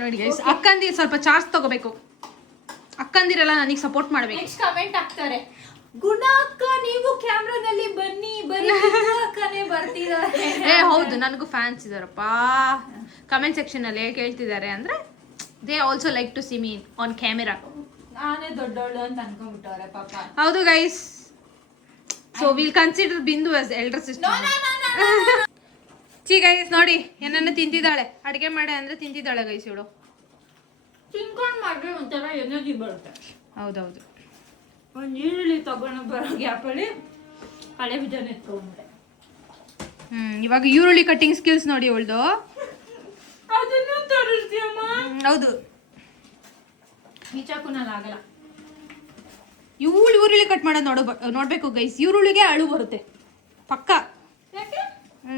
ನೋಡಿ ಗೈಸ್, ಅಕ್ಕಂದಿರು ಸ್ವಲ್ಪ ಚಾರ್ಜ್ ತಗೋಬೇಕು. ಅಕ್ಕಂದಿರೆಲ್ಲ ನನಗೆ ಸಪೋರ್ಟ್ ಮಾಡ್ಬೇಕು. ನೆಕ್ಸ್ಟ್ ಕಮೆಂಟ್ ಹಾಕ್ತಾರೆ, ಗುಣ ಅಕ್ಕ ನೀವು ಕ್ಯಾಮ್ರಾದಲ್ಲಿ ಬನ್ನಿ, ಬರೀ ಅಕ್ಕನೇ ಬರ್ತಿದ್ದಾರೆ. ಹೌದು, ನನಗೂ ಫ್ಯಾನ್ಸ್ ಇದಾರಪ್ಪ. ಕಮೆಂಟ್ ಸೆಕ್ಷನ್ ಅಲ್ಲಿ ಕೇಳ್ತಿದ್ದಾರೆ ಅಂದ್ರೆ they also like to see me on camera. ನಾನೇ ದೊಡ್ಡವಳು ಅಂತ ಅನ್ಕೊಂಡ್ಬಿಟ್ಟವ್ರೆ ಪಾಪ. ಹೌದು guys, so will consider Bindu as elder sister. ಚಿ ಗೈಸ್ ನೋಡಿ, ಏನನ್ನ ತಿಂತಿದ್ದಾಳೆ. ಅಡಿಗೆ ಮಾಡೆ ಅಂದ್ರೆ ತಿಂತಿದ್ದಾಳೆ ಗೈಸ್ ಇವಳು. ತಿನ್ಕೊಂಡ್ ಮಾಡ್ರೆ ಒಂಥರ ಎನರ್ಜಿ ಬರುತ್ತೆ. ಹೌದೌದು. ಒಂದು ಈರುಳ್ಳಿ ತಗೊಂಡು ಬರೋ ಗ್ಯಾಪಲ್ಲಿ ಹಳೆ ಬೀಜನ ಎತ್ಕೊಂಡ್ಬಿಟ್ಟೆ. ಇವಾಗ ಈರುಳ್ಳಿ ಕಟ್ಟಿಂಗ್ ಸ್ಕಿಲ್ಸ್ ನೋಡಿ ಅವಳ್ದು. ಅದನ್ನು ತೋರಿಸ್ತೀಯಮ್ಮ? ಹೌದು. ಈ ಚಾಕುನಲ್ಲಿ ಆಗಲ್ಲ. ಈರುಳ್ಳಿ ಕಟ್ ಮಾಡೋದು ನೋಡ್ಬೇಕು ಗೈಸ್. ಈರುಳ್ಳಿಗೆ ಅಳು ಬರುತ್ತೆ ಪಕ್ಕ. ಯಾಕೆ?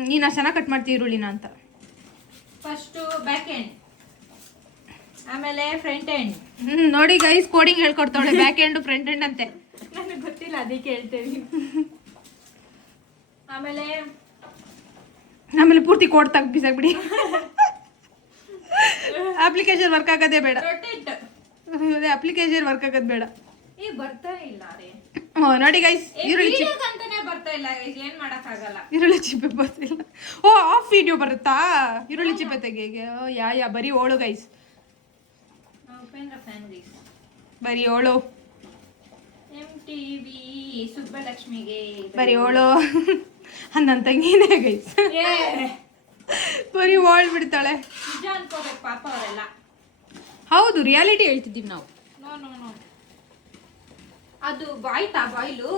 ನೀನು ಅಷ್ಟು ಚೆನ್ನಾಗಿ ಕಟ್ ಮಾಡ್ತೀವಿ ಈರುಳ್ಳಿನ ಅಂತ. ಫಸ್ಟು ಬ್ಯಾಕ್ ಎಂಡ್, ಆಮೇಲೆ ಫ್ರಂಟ್ ಎಂಡ್. ನೋಡಿ ಗೈಸ್, ಕೋಡಿಂಗ್ ಹೇಳ್ಕೊಡ್ತಾಳೆ. ಬ್ಯಾಕ್ ಎಂಡ್ ಫ್ರಂಟ್ ಎಂಡ್ ಅಂತೆ. ನನಗೆ ಗೊತ್ತಿಲ್ಲ, ಅದಕ್ಕೆ ಹೇಳ್ತೇವೆ. ಆಮೇಲೆ ಪೂರ್ತಿ ಕೋಡ್ ಬಿಸಾಕ್ಬಿಡಿ. ಅಪ್ಲಿಕೇಶನ್ ವರ್ಕ್ ಆಗೋದೇ ಬೇಡ. ಅದೇ ಅಪ್ಲಿಕೇಶನ್ ವರ್ಕ್ ಆಗೋದು ಬೇಡ. ಬರ್ತಾ ಇಲ್ಲ ರೀ. ನೋಡಿ ಗೈಸ್, ಈರುಳ್ಳಿ ಅಂತಾನೆ ಬರ್ತಾ ಇಲ್ಲ ಗೈಸ್, ಏನ್ ಮಾಡಕ್ ಆಗಲ್ಲ. ಈರುಳ್ಳಿ ಚಿಪ್ಪೆ ಬರ್ತಿಲ್ಲ. ಓ, ಆಫ್ ವಿಡಿಯೋ ಬರುತ್ತಾ ಈರುಳ್ಳಿ ಚಿಪ್ಪೆ ತೆಗೆಗೆ? ಯಾ ಬರೀ ಓಳು ಗೈಸ್, ಉಪೇಂದ್ರ ಫ್ಯಾನ್ ಗೈಸ್. ಬರೀ ಓಳು. MTV ಸುಬ್ಬಲಕ್ಷ್ಮಿಗೆ ಬರೀ ಓಳು. ನನ್ನ ತಂಗಿನೇ ಗೈಸ್, ಬರೀ ಓಳ್ ಬಿಡ್ತಾಳೆ. ನಿಜ ಅನ್ಕೋಬೇಕು ಪಾಪ ಅವರೆಲ್ಲ. ಹೌದು, ರಿಯಾಲಿಟಿ ಹೇಳ್ತಿದ್ದೀವಿ ನಾವು. ನೋ ಅದು ಬಾಯ್ತಾ ಬಾಯ್ಲು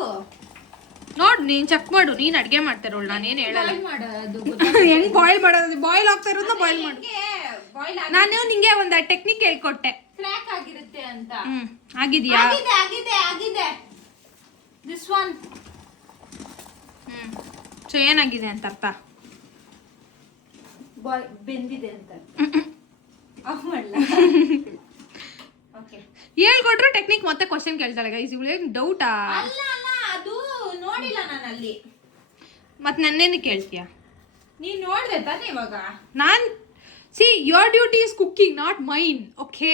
ನೋಡ್, ನೀನ್ ಚೆಕ್ ಮಾಡು. ನೀನ್ ಅಡ್ಗೆ ಮಾಡ್ತಾರೋಳು, ನಾನೇನ್ ಹೇಳಲ್ಲ. ಮಾಡೋದು ಹೆಂಗ್ ಬಾಯ್ಲ್ ಮಾಡೋದು? ಬಾಯ್ಲ್ ಆಗ್ತಾ ಇರೋದು ಬಾಯ್ಲ್ ಮಾಡು. ಬಾಯ್ಲ್ ನಾನು ನಿಂಗೆ ಒಂದು ಟೆಕ್ನಿಕ್ ಹೇಳ್ಕೊಟ್ಟೆ. ಕ್ರ್ಯಾಕ್ ಆಗಿರುತ್ತೆ ಅಂತ. ಆಗಿದ್ಯಾ? ಆಗಿದೆ ದಿಸ್ ಒನ್. ಸೊ ಏನಾಗಿದೆ ಅಂತ ಅರ್ಥ? ಬೆಂದಿದೆ ಅಂತ ಆಫ್ ಮಾಡಲ್ಲ. ಓಕೆ, ಹೇಳ್ಕೊಟ್ರು ಟೆಕ್ನಿಕ್ ಮತ್ತೆ ಕ್ವಶನ್ ಕೇಳ್ತಾಳೆ ಗೈಸ್. ಇವಳು ಏನ್ ಡೌಟಾ? ಅಲ್ಲ ಅದು ನೋಡಿಲ್ಲ ನಾನು ಅಲ್ಲಿ. ಮತ್ ನನ್ನೇನು ಕೇಳ್ತೀಯ? ನೀನ್ ನೋಡ್ದೆ ತಾನೆ ಇವಾಗ? ನಾನ್ your duty is cooking, not mine. Okay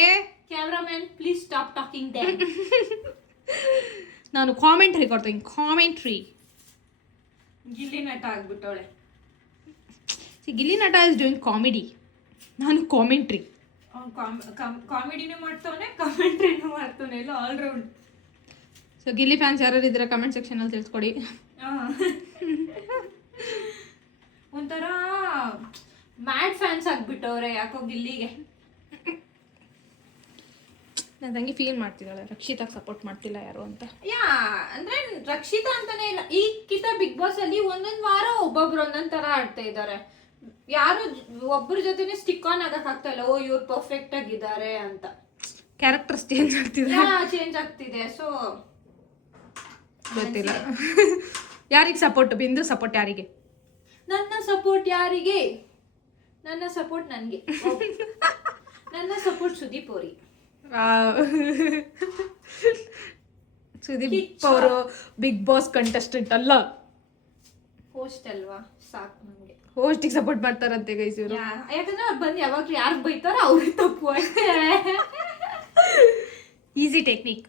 cameraman, please stop talking ದೇ. ನಾನು ಕಾಮೆಂಟ್ರಿ ಕೊಡ್ತೀನಿ, ಕಾಮೆಂಟ್ರಿ. ಗಿಲ್ಲಿ ನಟ ಆಗ್ಬಿಟ್ಟವಳೆ. Gilli Nata is doing comedy, ನಾನು ಕಾಮೆಂಟ್ರಿ. ಕಾಮಿಡಿನೂ ಮಾಡ್ತಾವನೆ, ಕಾಮೆಂಟ್ರಿನೂ ಮಾಡ್ತಾವನೆ, ಎಲ್ಲ ಆಲ್ರೌಂಡ್. ಸೊ ಗಿಲ್ಲಿ ಫ್ಯಾನ್ಸ್ ಯಾರು ಇದ್ರೆ ಕಮೆಂಟ್ ಸೆಕ್ಷನ್ ಅಲ್ಲಿ ತಿಳಿಸ್ಕೊಡಿ. ಒಂಥರ ಮ್ಯಾಡ್ ಫ್ಯಾನ್ಸ್ ಆಗ್ಬಿಟ್ಟವ್ರೆ ಯಾಕೋ ಗಿಲ್ಲಿಗೆ. ನನ್ನ ತಂಗಿ ಫೀಲ್ ಮಾಡ್ತಿದ್ದಾಳೆ, ರಕ್ಷಿತಾಗ್ ಸಪೋರ್ಟ್ ಮಾಡ್ತಿಲ್ಲ ಯಾರು ಅಂತ. ಅಂದ್ರೆ ರಕ್ಷಿತಾ ಅಂತಾನೆ ಇಲ್ಲ, ಈ ಕಿತ ಬಿಗ್ ಬಾಸ್ ಅಲ್ಲಿ ಒಂದೊಂದ್ ವಾರ ಒಬ್ಬೊಬ್ರು ಒಂದೊಂದ್ ತರ ಆಡ್ತಾ ಇದ್ದಾರೆ. ಯಾರು ಒಬ್ಬರ ಜೊತೆನೆ ಸ್ಟಿಕ್ ಆನ್ ಆಗಕ್ ಆಗ್ತಾ ಇಲ್ಲ. ಓ, ಇವ್ರು ಪರ್ಫೆಕ್ಟ್ ಆಗಿದ್ದಾರೆ ಅಂತ. ಕ್ಯಾರೆಕ್ಟರ್ಸ್ ಚೇಂಜ್ ಆಗ್ತಿದೆ, ಚೇಂಜ್ ಆಗ್ತಿದೆ. ಸೊ ಗೊತ್ತಿಲ್ಲ ಯಾರಿಗೆ ಸಪೋರ್ಟ್. ಬಿಂದು ಸಪೋರ್ಟ್ ಯಾರಿಗೆ? ನನ್ನ ಸಪೋರ್ಟ್ ಯಾರಿಗೆ? ನನ್ನ ಸಪೋರ್ಟ್ ನನ್ಗೆ. ನನ್ನ ಸಪೋರ್ಟ್ ಸುದೀಪ್ ಅವ್ರಿ. ಸುದೀಪ್ ಅವರು ಬಿಗ್ ಬಾಸ್ ಕಂಟೆಸ್ಟೆಂಟ್ ಅಲ್ಲ, ಹೋಸ್ಟ್ ಅಲ್ವಾ, ಸಾಕು ನನ್ಗೆ. ಹೋಸ್ಟಿಗೆ ಸಪೋರ್ಟ್ ಮಾಡ್ತಾರಂತೆ ಗೈಸ್ ಇವರು. ಯಾಕಂದ್ರೆ ಅವ್ರು ಬಂದು ಯಾವಾಗ್ಲೂ ಯಾರು ಬೈತಾರೋ ಅವ್ರಿಗೆ ತಪ್ಪು ಅಷ್ಟೇ. Easy technique.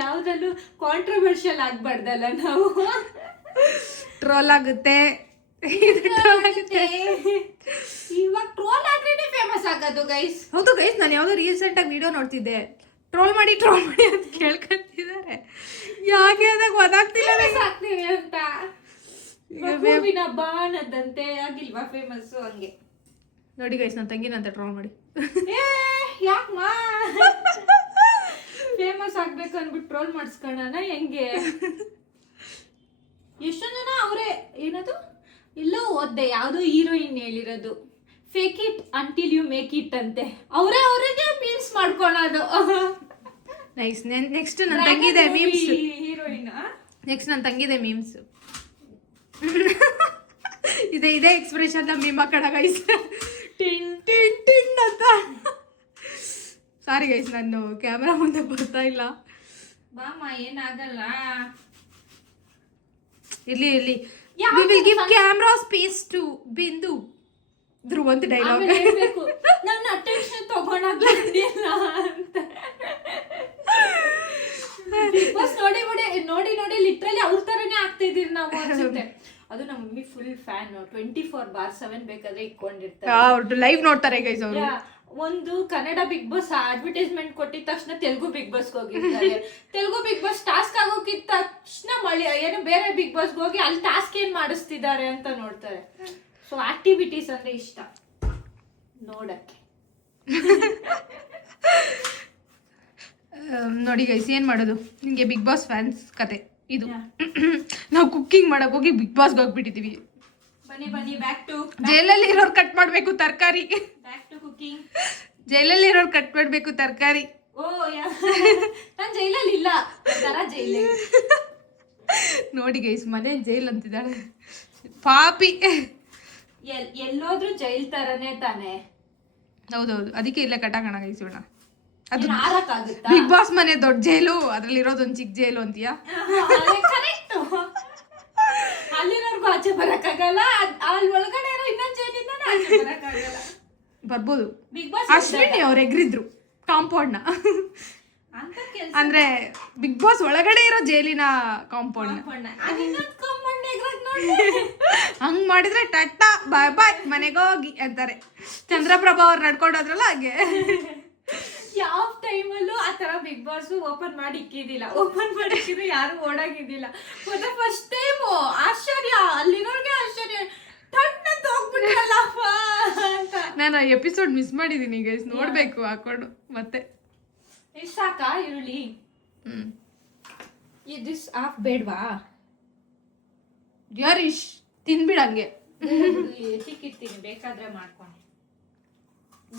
ಯಾವ್ದ್ರಲ್ಲೂ ಕಾಂಟ್ರವರ್ಷಿಯಲ್ ಆಗ್ಬಾರ್ದಲ್ಲ ನಾವು. ಟ್ರೋಲ್ ಆಗುತ್ತೆ. ಇವಾಗ ಟ್ರೋಲ್ ಆದ್ರೇನೆ ಫೇಮಸ್ ಆಗೋದು ಗೈಸ್. ಹೌದು ಗೈಸ್, ನಾನು ಯಾವ್ದೋ ರೀಸೆಂಟ್ ಆಗಿ ವಿಡಿಯೋ ನೋಡ್ತಿದ್ದೆ. ಟ್ರೋಲ್ ಮಾಡಿ ಅಂತ ಕೇಳ್ಕೊಂತಿದ್ದಾರೆ. ಯಾಕೆ ಅದಾಗ ಗೊತ್ತಾಗ್ತಿಲ್ಲ ಆಗ್ತೀವಿ ಅಂತ. ಬಾಣದಂತೆ ಆಗಿಲ್ವಾ ಫೇಮಸ್? ಹಂಗೆ ನೋಡಿ ಗೈಸ್, ನನ್ನ ತಂಗಿನಂತ ಟ್ರೋಲ್ ಮಾಡಿ. ಯಾಕಮ್ಮ ಫೇಮಸ್ ಆಗ್ಬೇಕು ಅನ್ಬಿಟ್ಟು ಟ್ರೋಲ್ ಮಾಡಿಸ್ಕೊಳ್ಳೋಣ ಹೆಂಗೆ? ಎಷ್ಟೊಂದು ಜನ ಅವರೇ ಏನದು ಇಲ್ಲೋ ಓದ್ದೆ, ಯಾವ್ದೋ ಹೀರೋಯಿನ್ ಹೇಳಿರೋದು, fake it until you make it ಅಂತೆ. ಅವ್ರಿಗೆ ಮೀಮ್ಸ್ ಮಾಡ್ಕೊಳ್ಳೋದು. ನೈಸ್. ನೆಕ್ಸ್ಟ್ ನನ್ನ ತಂಗಿದೆ ಮೀಮ್ಸ್. ಹೀರೋಯಿನ್ ನೆಕ್ಸ್ಟ್ ನನ್ನ ತಂಗಿದೆ ಮೀಮ್ಸ್. ಇದೇ ಎಕ್ಸ್ಪ್ರೆಷನ್ ಮೀಮ್ ಹಾಕೋಣ ಗೈಸ್. ಟಿನ್ ಟಿನ್ ಟಿನ್ ಅಂತ. ಸಾರಿ ಗೈಸ್, ನಾನು ಕ್ಯಾಮ್ರಾ ಮುಂದೆ ಬರ್ತಾ ಇಲ್ಲ. ಬಾಮ, ಏನಾಗಲ್ಲ. ಇರ್ಲಿ. We will give camera space to Bindu. ಧ್ರುವ ಅಂತ ಡೈಲಾಗ್ ಹೇಳ್ಬೇಕು. ನನ್ನ ಅಟೆನ್ಷನ್ ತಗೊಳಕ್ಕಿಲ್ಲ ಅಂತ. ಬಿಗ್ ಬಾಸ್ ನೋಡಿ ಲಿಟ್ರಲಿ ಅವ್ರ ತರನೇ ಆಗ್ತಾ ಇದೀರಿ ನಾವು ಅನ್ಸುತ್ತೆ. ಅದು ನಮ್ಮ ಮಮ್ಮಿ ಫುಲ್ ಫ್ಯಾನ್. 24/7 ಬೇಕಾದ್ರೆ ಇಟ್ಕೊಂಡಿರ್ತಾರೆ. ಲೈವ್ ನೋಡ್ತಾರೆ ಗೈಸ್ ಅವರು. ಒಂದು ಕನ್ನಡ ಬಿಗ್ ಬಾಸ್ ಅಡ್ವರ್ಟೈಸ್ಮೆಂಟ್ ಕೊಟ್ಟಿದ ತಕ್ಷಣ ತೆಲುಗು ಬಿಗ್ ಬಾಸ್ ಹೋಗಿರ್ತಾರೆ. ತೆಲುಗು ಬಿಗ್ ಬಾಸ್ ಟಾಸ್ಕ್ ಆಗೋಕ್ಕಿಂತ ತಕ್ಷಣ ಏನೋ ಬೇರೆ ಬಿಗ್ ಬಾಸ್ಗೆ ಹೋಗಿ ಅಲ್ಲಿ ಟಾಸ್ಕ್ ಏನ್ ಮಾಡಿಸ್ತಿದ್ದಾರೆ ಅಂತ ನೋಡ್ತಾರೆ. ಸೊ ಆಕ್ಟಿವಿಟೀಸ್ ಅಂದ್ರೆ ಇಷ್ಟ ನೋಡಕ್ಕೆ. ನೋಡಿ ಗೈಸ್, ಏನ್ ಮಾಡೋದು, ನಿಮಗೆ ಬಿಗ್ ಬಾಸ್ ಫ್ಯಾನ್ಸ್ ಕತೆ ಇದು. ನಾವು ಕುಕ್ಕಿಂಗ್ ಮಾಡಕ್ ಹೋಗಿ ಬಿಗ್ ಬಾಸ್ಗೆ ಹೋಗ್ಬಿಟ್ಟಿದೀವಿ. ಬನ್ನಿ ಬ್ಯಾಕ್ ಟು ಜೈಲಲ್ಲಿ ಇರೋರು ಕಟ್ ಮಾಡ್ಬೇಕು ತರಕಾರಿ. Back to cooking. ಜೈಲಲ್ಲಿ ಇರೋರು ಕಟ್ ಮಾಡ್ಬೇಕು ತರಕಾರಿ. ಓ ನಾನ್ ಜೈಲಲ್ಲಿ ಇಲ್ಲ, ಒಂಥರ ಜೈಲಲ್ಲಿ. ನೋಡಿ ಗೈಸ್, ಮನೆ ಜೈಲ್ ಅಂತಿದ್ದಾಳೆ ಪಾಪಿ. ಎಲ್ಲೋದ್ರೂ ಜೈಲ್ ತರನೇ ತಾನೆ. ಹೌದೌದು, ಅದಕ್ಕೆ ಇಲ್ಲೇ ಕಟಾಕಣ ಗೈಸ್ ಇವಳ. ಅದು ಆರಕ್ಕಾಗುತ್ತಾ? ಬಿಗ್ ಬಾಸ್ ಮನೆ ದೊಡ್ಡ ಜೈಲು, ಅದ್ರಲ್ಲಿ ಇರೋದೊಂದು ಚಿಕ್ಕ ಜೈಲು ಅಂತೀಯಾ? ಕರೆಕ್ಟ್. ಅಲ್ಲಿನವರೆಗೂ ಆಚೆ ಬರಕ್ಕಾಗಲ್ಲ, ಅಲ್ಲಿ ಒಳಗಡೆ ಇರೋ ಇನ್ನೊಂದ್ ಜೈಲಿಂದ ಆಚೆ ಬರಕ್ಕಾಗಲ್ಲ. ಬರ್ಬೋದು. ಬಿಗ್ ಬಾಸ್ ಅಶ್ವಿನಿ ಅವ್ರು ಎಗ್ರಿದ್ರು ಕಾಂಪೌಂಡ್ ನ. ಅಂತ ಕೆಲ್ಸ. ಅಂದ್ರೆ ಬಿಗ್ ಬಾಸ್ ಒಳಗಡೆ ಇರೋ ಜೈಲಿನ ಕಾಂಪೌಂಡ್ ಹಂಗ್ ಮಾಡಿದ್ರೆ ಟಟ್ಟ ಬಾಯ್ ಬಾಯ್ ಮನೆಗೋಗಿ ಅಂತಾರೆ. ಚಂದ್ರಪ್ರಭಾ ಅವ್ರು ನಡ್ಕೊಂಡೋದ್ರಲ್ಲ ಹಾಗೆ. ಯಾವ ಟೈಮಲ್ಲೂ ಆತರ ಬಿಗ್ ಬಾಸ್ ಓಪನ್ ಮಾಡಿ ಇಕ್ಕಿದಿಲ್ಲ. ಓಪನ್ ಮಾಡಿ ಇಕ್ಕಿದ್ರೆ ಯಾರು ಓಡಾಗಿದ್ದಿಲ್ಲ. ಮತ್ತೆ ಫಸ್ಟ್ ಟೈಮ್ ಆಶ್ಚರ್ಯ, ಅಲ್ಲಿರೋರ್ಗೆ ಆಶ್ಚರ್ಯ, ಟಣ್ಣಂತ ಹೋಗ್ಬಿಟ್ರಲ್ಲಪ್ಪ ಅಂತ. ನಾನು ಎಪಿಸೋಡ್ ಮಿಸ್ ಮಾಡಿದೀನಿ ಗೈಸ್, ನೋಡ್ಬೇಕು ಹಾಕೊಂಡು ಮತ್ತೆ. ಇಷ್ಟ ಸಾಕಾ ಈರುಳ್ಳಿ? ದಿಸ್ ಆಫ್ ಬೇಡ್ವಾ? ಯಾರೀಶ್ ತಿನ್ಬಿಡಂಗೆ. ಸಿಕ್ಕಿರ್ತೀನಿ, ಬೇಕಾದ್ರೆ ಮಾಡ್ಕೊಂಡು.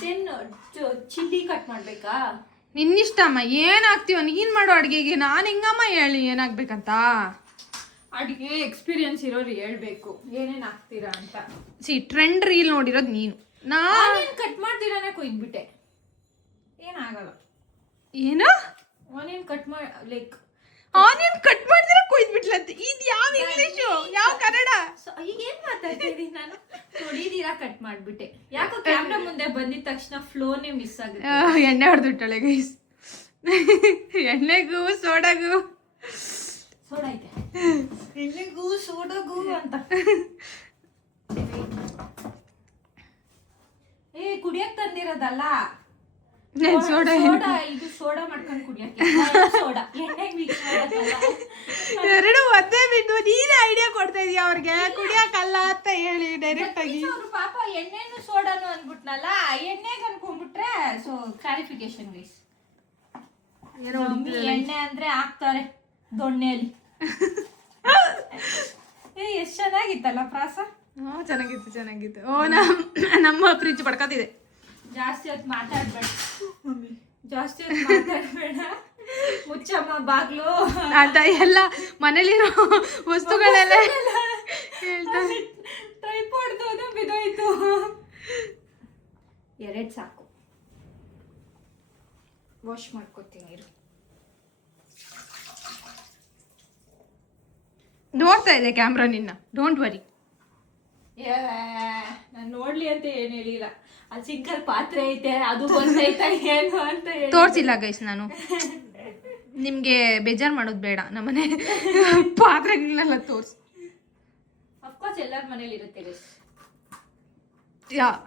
ದೆನ್ ಚಿಲ್ಲಿ ಕಟ್ ಮಾಡ್ಬೇಕಾ? ನಿನ್ನಿಷ್ಟಮ್ಮ, ಏನ್ ಹಾಕ್ತೀವ ನೀನ್ ಮಾಡೋ ಅಡ್ಗೆಗೆ. ನಾನ್ ಹೆಂಗಮ್ಮ ಹೇಳಿ ಏನಾಗ್ಬೇಕಂತ? ಅಡಿಗೆ ಎಕ್ಸ್ಪೀರಿಯನ್ಸ್ ಇರೋರು ಹೇಳ್ಬೇಕು ಏನೇನ್ ಹಾಕ್ತೀರಾ ಅಂತ. ಟ್ರೆಂಡ್ ರೀಲ್ ನೋಡಿರೋದ್ ನೀನು. ಆನಿಯನ್ ಕಟ್ ಮಾಡ್ತೀರಾನೆ ಕೊಯ್ದ್ಬಿಟ್ಟೆ, ಏನಾಗಲ್ಲ. ಏನ ಆನಿಯನ್ ಕಟ್ ಮಾಡಿ ಲೈಕ್ ಆನಿಯನ್ ಕಟ್ ಮಾಡಿದ್ರೆ ಕೊಯ್ದ್ಬಿಟ್ಲಂತ. ಇದು ಯಾವ ಇಂಗ್ಲಿಷು, ಯಾವ ಕನ್ನಡ? ಈಗ ಏನ್ ಮಾತಾಡ್ತಿದ್ದೀನಿ ನಾನು? ಹೊಡಿದೀರಾ ಕಟ್ ಮಾಡ್ಬಿಟ್ಟೆ. ಯಾಕೋ ಕ್ಯಾಮ್ರಾ ಮುಂದೆ ಬಂದಿದ ತಕ್ಷಣ ಫ್ಲೋನೇ ಮಿಸ್ ಆಗುತ್ತೆ. ಎಣ್ಣೆ ಹೊಡೆದ್ಬಿಟ್ಟಾಳೆ ಗೈಸ್. ಎಣ್ಣೆಗೂ ಸೋಡಾಗೂ ಸೋಡಾ ಐತೆ, ಎಣ್ಣೆಗೂ ಸೋಡಾಗೂ ಅಂತ. ಕುಡಿಯಕ್ ತಂದಿರೋದಲ್ಲ ಸೋಡಾ. ಇದು ಸೋಡಾ ಮಾಡ್ಕೊಂಡು ಕುಡಿಯಕ್ಕೆ ಸೋಡಾ, ಎಣ್ಣೆ ಮಿಕ್ಸ್ ಮಾಡೋದಲ್ಲ. ಎರಡು ಒಂದೇ ಬಿಟ್ಟು ನೀನೇ ಐಡಿಯಾ ಕೊಡ್ತಾ ಇದೀಯ ಅವ್ರಿಗೆ ಕುಡಿಯಕ್ಕಲ್ಲ ಅಂತ ಹೇಳಿ ಡೈರೆಕ್ಟ್ ಆಗಿ. ಅವ್ರು ಪಾಪ ಎಣ್ಣೆನು ಸೋಡಾನು ಅನ್ಬಿಟ್ನಲ್ಲ, ಎಣ್ಣೆಗೆ ಅನ್ಕೊಂಡ್ಬಿಟ್ರೆ. ಸೊ ಕ್ಲಾರಿಫಿಕೇಶನ್ ಗೈಸ್, ಎಣ್ಣೆ ಅಂದ್ರೆ ಹಾಕ್ತಾರೆ ದೊಣ್ಣೆಯಲ್ಲಿ. ಎಷ್ಟ್ ಚೆನ್ನಾಗಿತ್ತಲ್ಲ ಪ್ರಾಸ. ಚೆನ್ನಾಗಿತ್ತು. ಓ ನಮ್ಮ ಫ್ರಿಜ್ ಪಡ್ಕತಿದೆ. ಜಾಸ್ತಿ ಹೊತ್ತು ಮಾತಾಡ್ಬೇಡ, ಮುಚ್ಚಮ್ಮ ಬಾಗ್ಲು ಅಂತ ಎಲ್ಲ ಮನೇಲಿರೋ ವಸ್ತುಗಳೆಲ್ಲ ಹೇಳ್ತಾರೆ. ಟ್ರೈಪಾಡ್ ಬಿದ್ದೋಯ್ತು. 2 ಸಾಕು, ವಾಶ್ ಮಾಡ್ಕೊತೀನಿ ಇರು. ನೋಡ್ತಾ ಇದೆ ಕ್ಯಾಮ್ರಾ ನಿನ್ನ, ಡೋಂಟ್ ವರಿ. ನಾನು ನೋಡ್ಲಿ ಅಂತ ಏನ್ ಹೇಳಿಲ್ಲ. ಅಲ್ಲಿ ಸಿಂಗಲ್ ಪಾತ್ರೆ ಐತೆ, ಅದು ಬಂದೈತಾ ಏನು ಅಂತ ಹೇಳಿ ತೋರ್ಸಿಲ್ಲ ಗೈಸ್. ನಾನು ನಿಮ್ಗೆ ಬೇಜಾರ್ ಮಾಡೋದು ಬೇಡ, ನಮ್ಮನೆ ಪಾತ್ರೆಗಳನ್ನೆಲ್ಲ ತೋರ್ಸಿ. ಅಫ್ಕೋರ್ಸ್ ಎಲ್ಲರ ಮನೇಲಿ ಇರುತ್ತೆ ಗೈಸ್.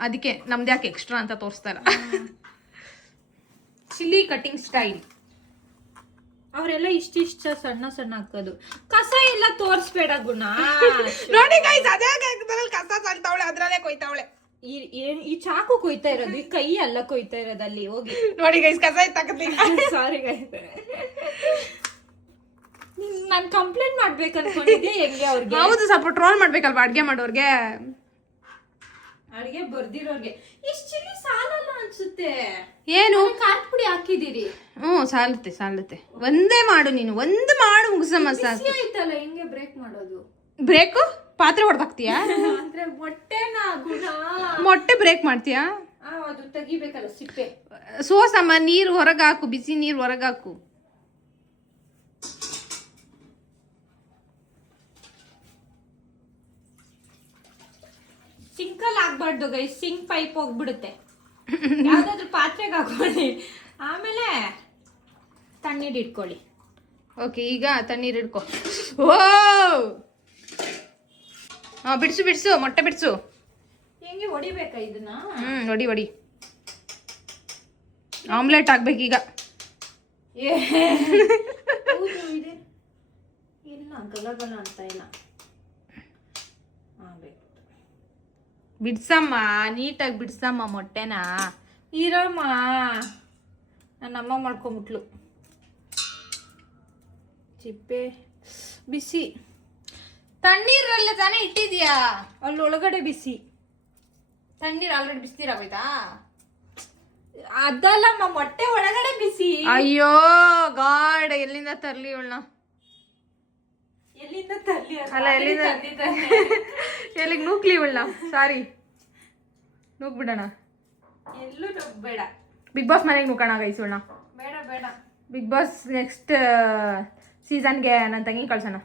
ಅದಕ್ಕೆ ನಮ್ದು ಯಾಕೆ ಎಕ್ಸ್ಟ್ರಾ ಅಂತ ತೋರಿಸ್ತಾರ. ಚಿಲ್ಲಿ ಕಟಿಂಗ್ ಸ್ಟೈಲ್ ಅವರೆಲ್ಲ ಇಷ್ಟ ಸಣ್ಣ ಸಣ್ಣ ಹಾಕೋದು. ಕಸ ಎಲ್ಲ ತೋರಿಸ್ಬೇಡ ಗುಣ. ನೋಡಿ ಗೈಸ್, ಅದೇ ಕಸ ತಳ್ತಾವಳೆ, ಅದ್ರಲ್ಲೇ ಕೊಯ್ತಾವಳೆ. ಈ ಚಾಕು ಕೊಯ್ತಾ ಇರೋದು, ಈ ಕೈ ಎಲ್ಲ ಕೊಯ್ತಾ ಇರೋದಲ್ಲಿ. ಹೋಗಿ ನೋಡಿ ಗೈಸ್, ಕಸ ಇತ್ತಾಕತ್ತೀನಿ. ಸಾರಿ ಗೈಸ್, ನಾನು ಕಂಪ್ಲೇಂಟ್ ಮಾಡ್ಬೇಕು ಅನ್ಕೊಂಡಿದ್ದೆ ಹೆಂಗೆ ಅವ್ರಿಗೆ. ಹೌದು, ಸ್ವಲ್ಪ ಟ್ರೋಲ್ ಮಾಡ್ಬೇಕಲ್ವಾ ಅಡ್ಗೆ ಮಾಡೋರ್ಗೆ, ಅಡ್ಗೆ ಬರ್ದಿರೋರ್ಗೆ. ಇಷ್ಟು ಚಿಲ್ಲಿ ಸಾಲಲ್ಲ ಅನ್ಸುತ್ತೆ. ಏನು ಖಾರದ ಪುಡಿ ಹಾಕಿದಿರಿ? ಸಾಲುತ್ತೆ. ಒಂದೇ ಮಾಡು ನೀನು, ಒಂದು ಮಾಡು ಮುಗಿಸಮ್ಮ ಸಾಕು. ಆಯ್ತಲ್ಲ, ಹಿಂಗೆ ಬ್ರೇಕ್ ಮಾಡೋದು. ಬ್ರೇಕು ಪಾತ್ರೆ ಹೊಡೆದಾಕ್ತೀಯಾ? ಅಂದ್ರೆ ಮೊಟ್ಟೆನಾ ಗುಣ? ಮೊಟ್ಟೆ ಬ್ರೇಕ್ ಮಾಡ್ತೀಯಾ? ಅದು ತೆಗಿಬೇಕಲ್ಲ ಸಿಪ್ಪೆ. ಸೋಸಮ್ಮ, ನೀರು ಹೊರಗೆ ಹಾಕು, ಬಿಸಿ ನೀರು ಹೊರಗೆ ಹಾಕು. ಸಿಂಕಲ್ ಆಗ್ಬಾರ್ದು ಗೈ, ಸಿಂಕ್ ಪೈಪ್ ಹೋಗ್ಬಿಡುತ್ತೆ. ಯಾವ್ದಾದ್ರು ಪಾತ್ರೆಗೆ ಹಾಕೊಳ್ಳಿ, ಆಮೇಲೆ ತಣ್ಣೀರು ಇಟ್ಕೊಳ್ಳಿ. ಓಕೆ, ಈಗ ತಣ್ಣೀರು ಇಡ್ಕೊ. ಓ ಬಿಡ್ಸು, ಮೊಟ್ಟೆ ಬಿಡ್ಸು. ಹೆಂಗೆ ಹೊಡಿಬೇಕಾ ಇದನ್ನ? ಹೊಡಿ. ಆಮ್ಲೆಟ್ ಆಗ್ಬೇಕೀಗ. ಇಲ್ಲ ಗಲಗಲ ಅಂತ ಇಲ್ಲ. ಬಿಡ್ಸಮ್ಮ, ನೀಟಾಗಿ ಬಿಡ್ಸಮ್ಮ ಮೊಟ್ಟೆನ. ಇರಮ್ಮ, ನನ್ನಮ್ಮ ಮಾಡ್ಕೊಂಬಿಟ್ಲು. ಚಿಪ್ಪೆ ಬಿಸಿ. ತಣ್ಣೀರಲ್ಲ ತಾನೇ ಇಟ್ಟಿದ್ಯಾ? ಅಲ್ಲಿ ಒಳಗಡೆ ಬಿಸಿ. ತಣ್ಣೀರು ಆಲ್ರೆಡಿ ಬಿಸ್ತೀರಾಗೋಯ್ತಾ? ಅದಲ್ಲಮ್ಮ ಮೊಟ್ಟೆ ಒಳಗಡೆ ಬಿಸಿ. ಅಯ್ಯೋ ಗಾಡ್, ಎಲ್ಲಿಂದ ತರ್ಲಿ ಇವಳನ್ನ? ಎಲ್ಲಿಂದ ತರ್ಲಿ ಅಲ್ಲ, ಎಲ್ಲಿಂದ ಎಲ್ಲಿಗೆ ನೂಕ್ಲಿ ಇವಳನ್ನ? ಸಾರಿ, ನೂಕ್ಬಿಡೋಣ. ಎಲ್ಲೂ ನುಗ್ಬೇಡ. ಬಿಗ್ ಬಾಸ್ ಮನೆಗೆ ನೂಕೋಣ ಗೈಸ್ ಇವಳನ್ನ. ಬೇಡ ಬೇಡ. ಬಿಗ್ ಬಾಸ್ ನೆಕ್ಸ್ಟ್ ಸೀಸನ್ಗೆ ನನ್ನ ತಂಗಿ ಕಳ್ಸೋಣ.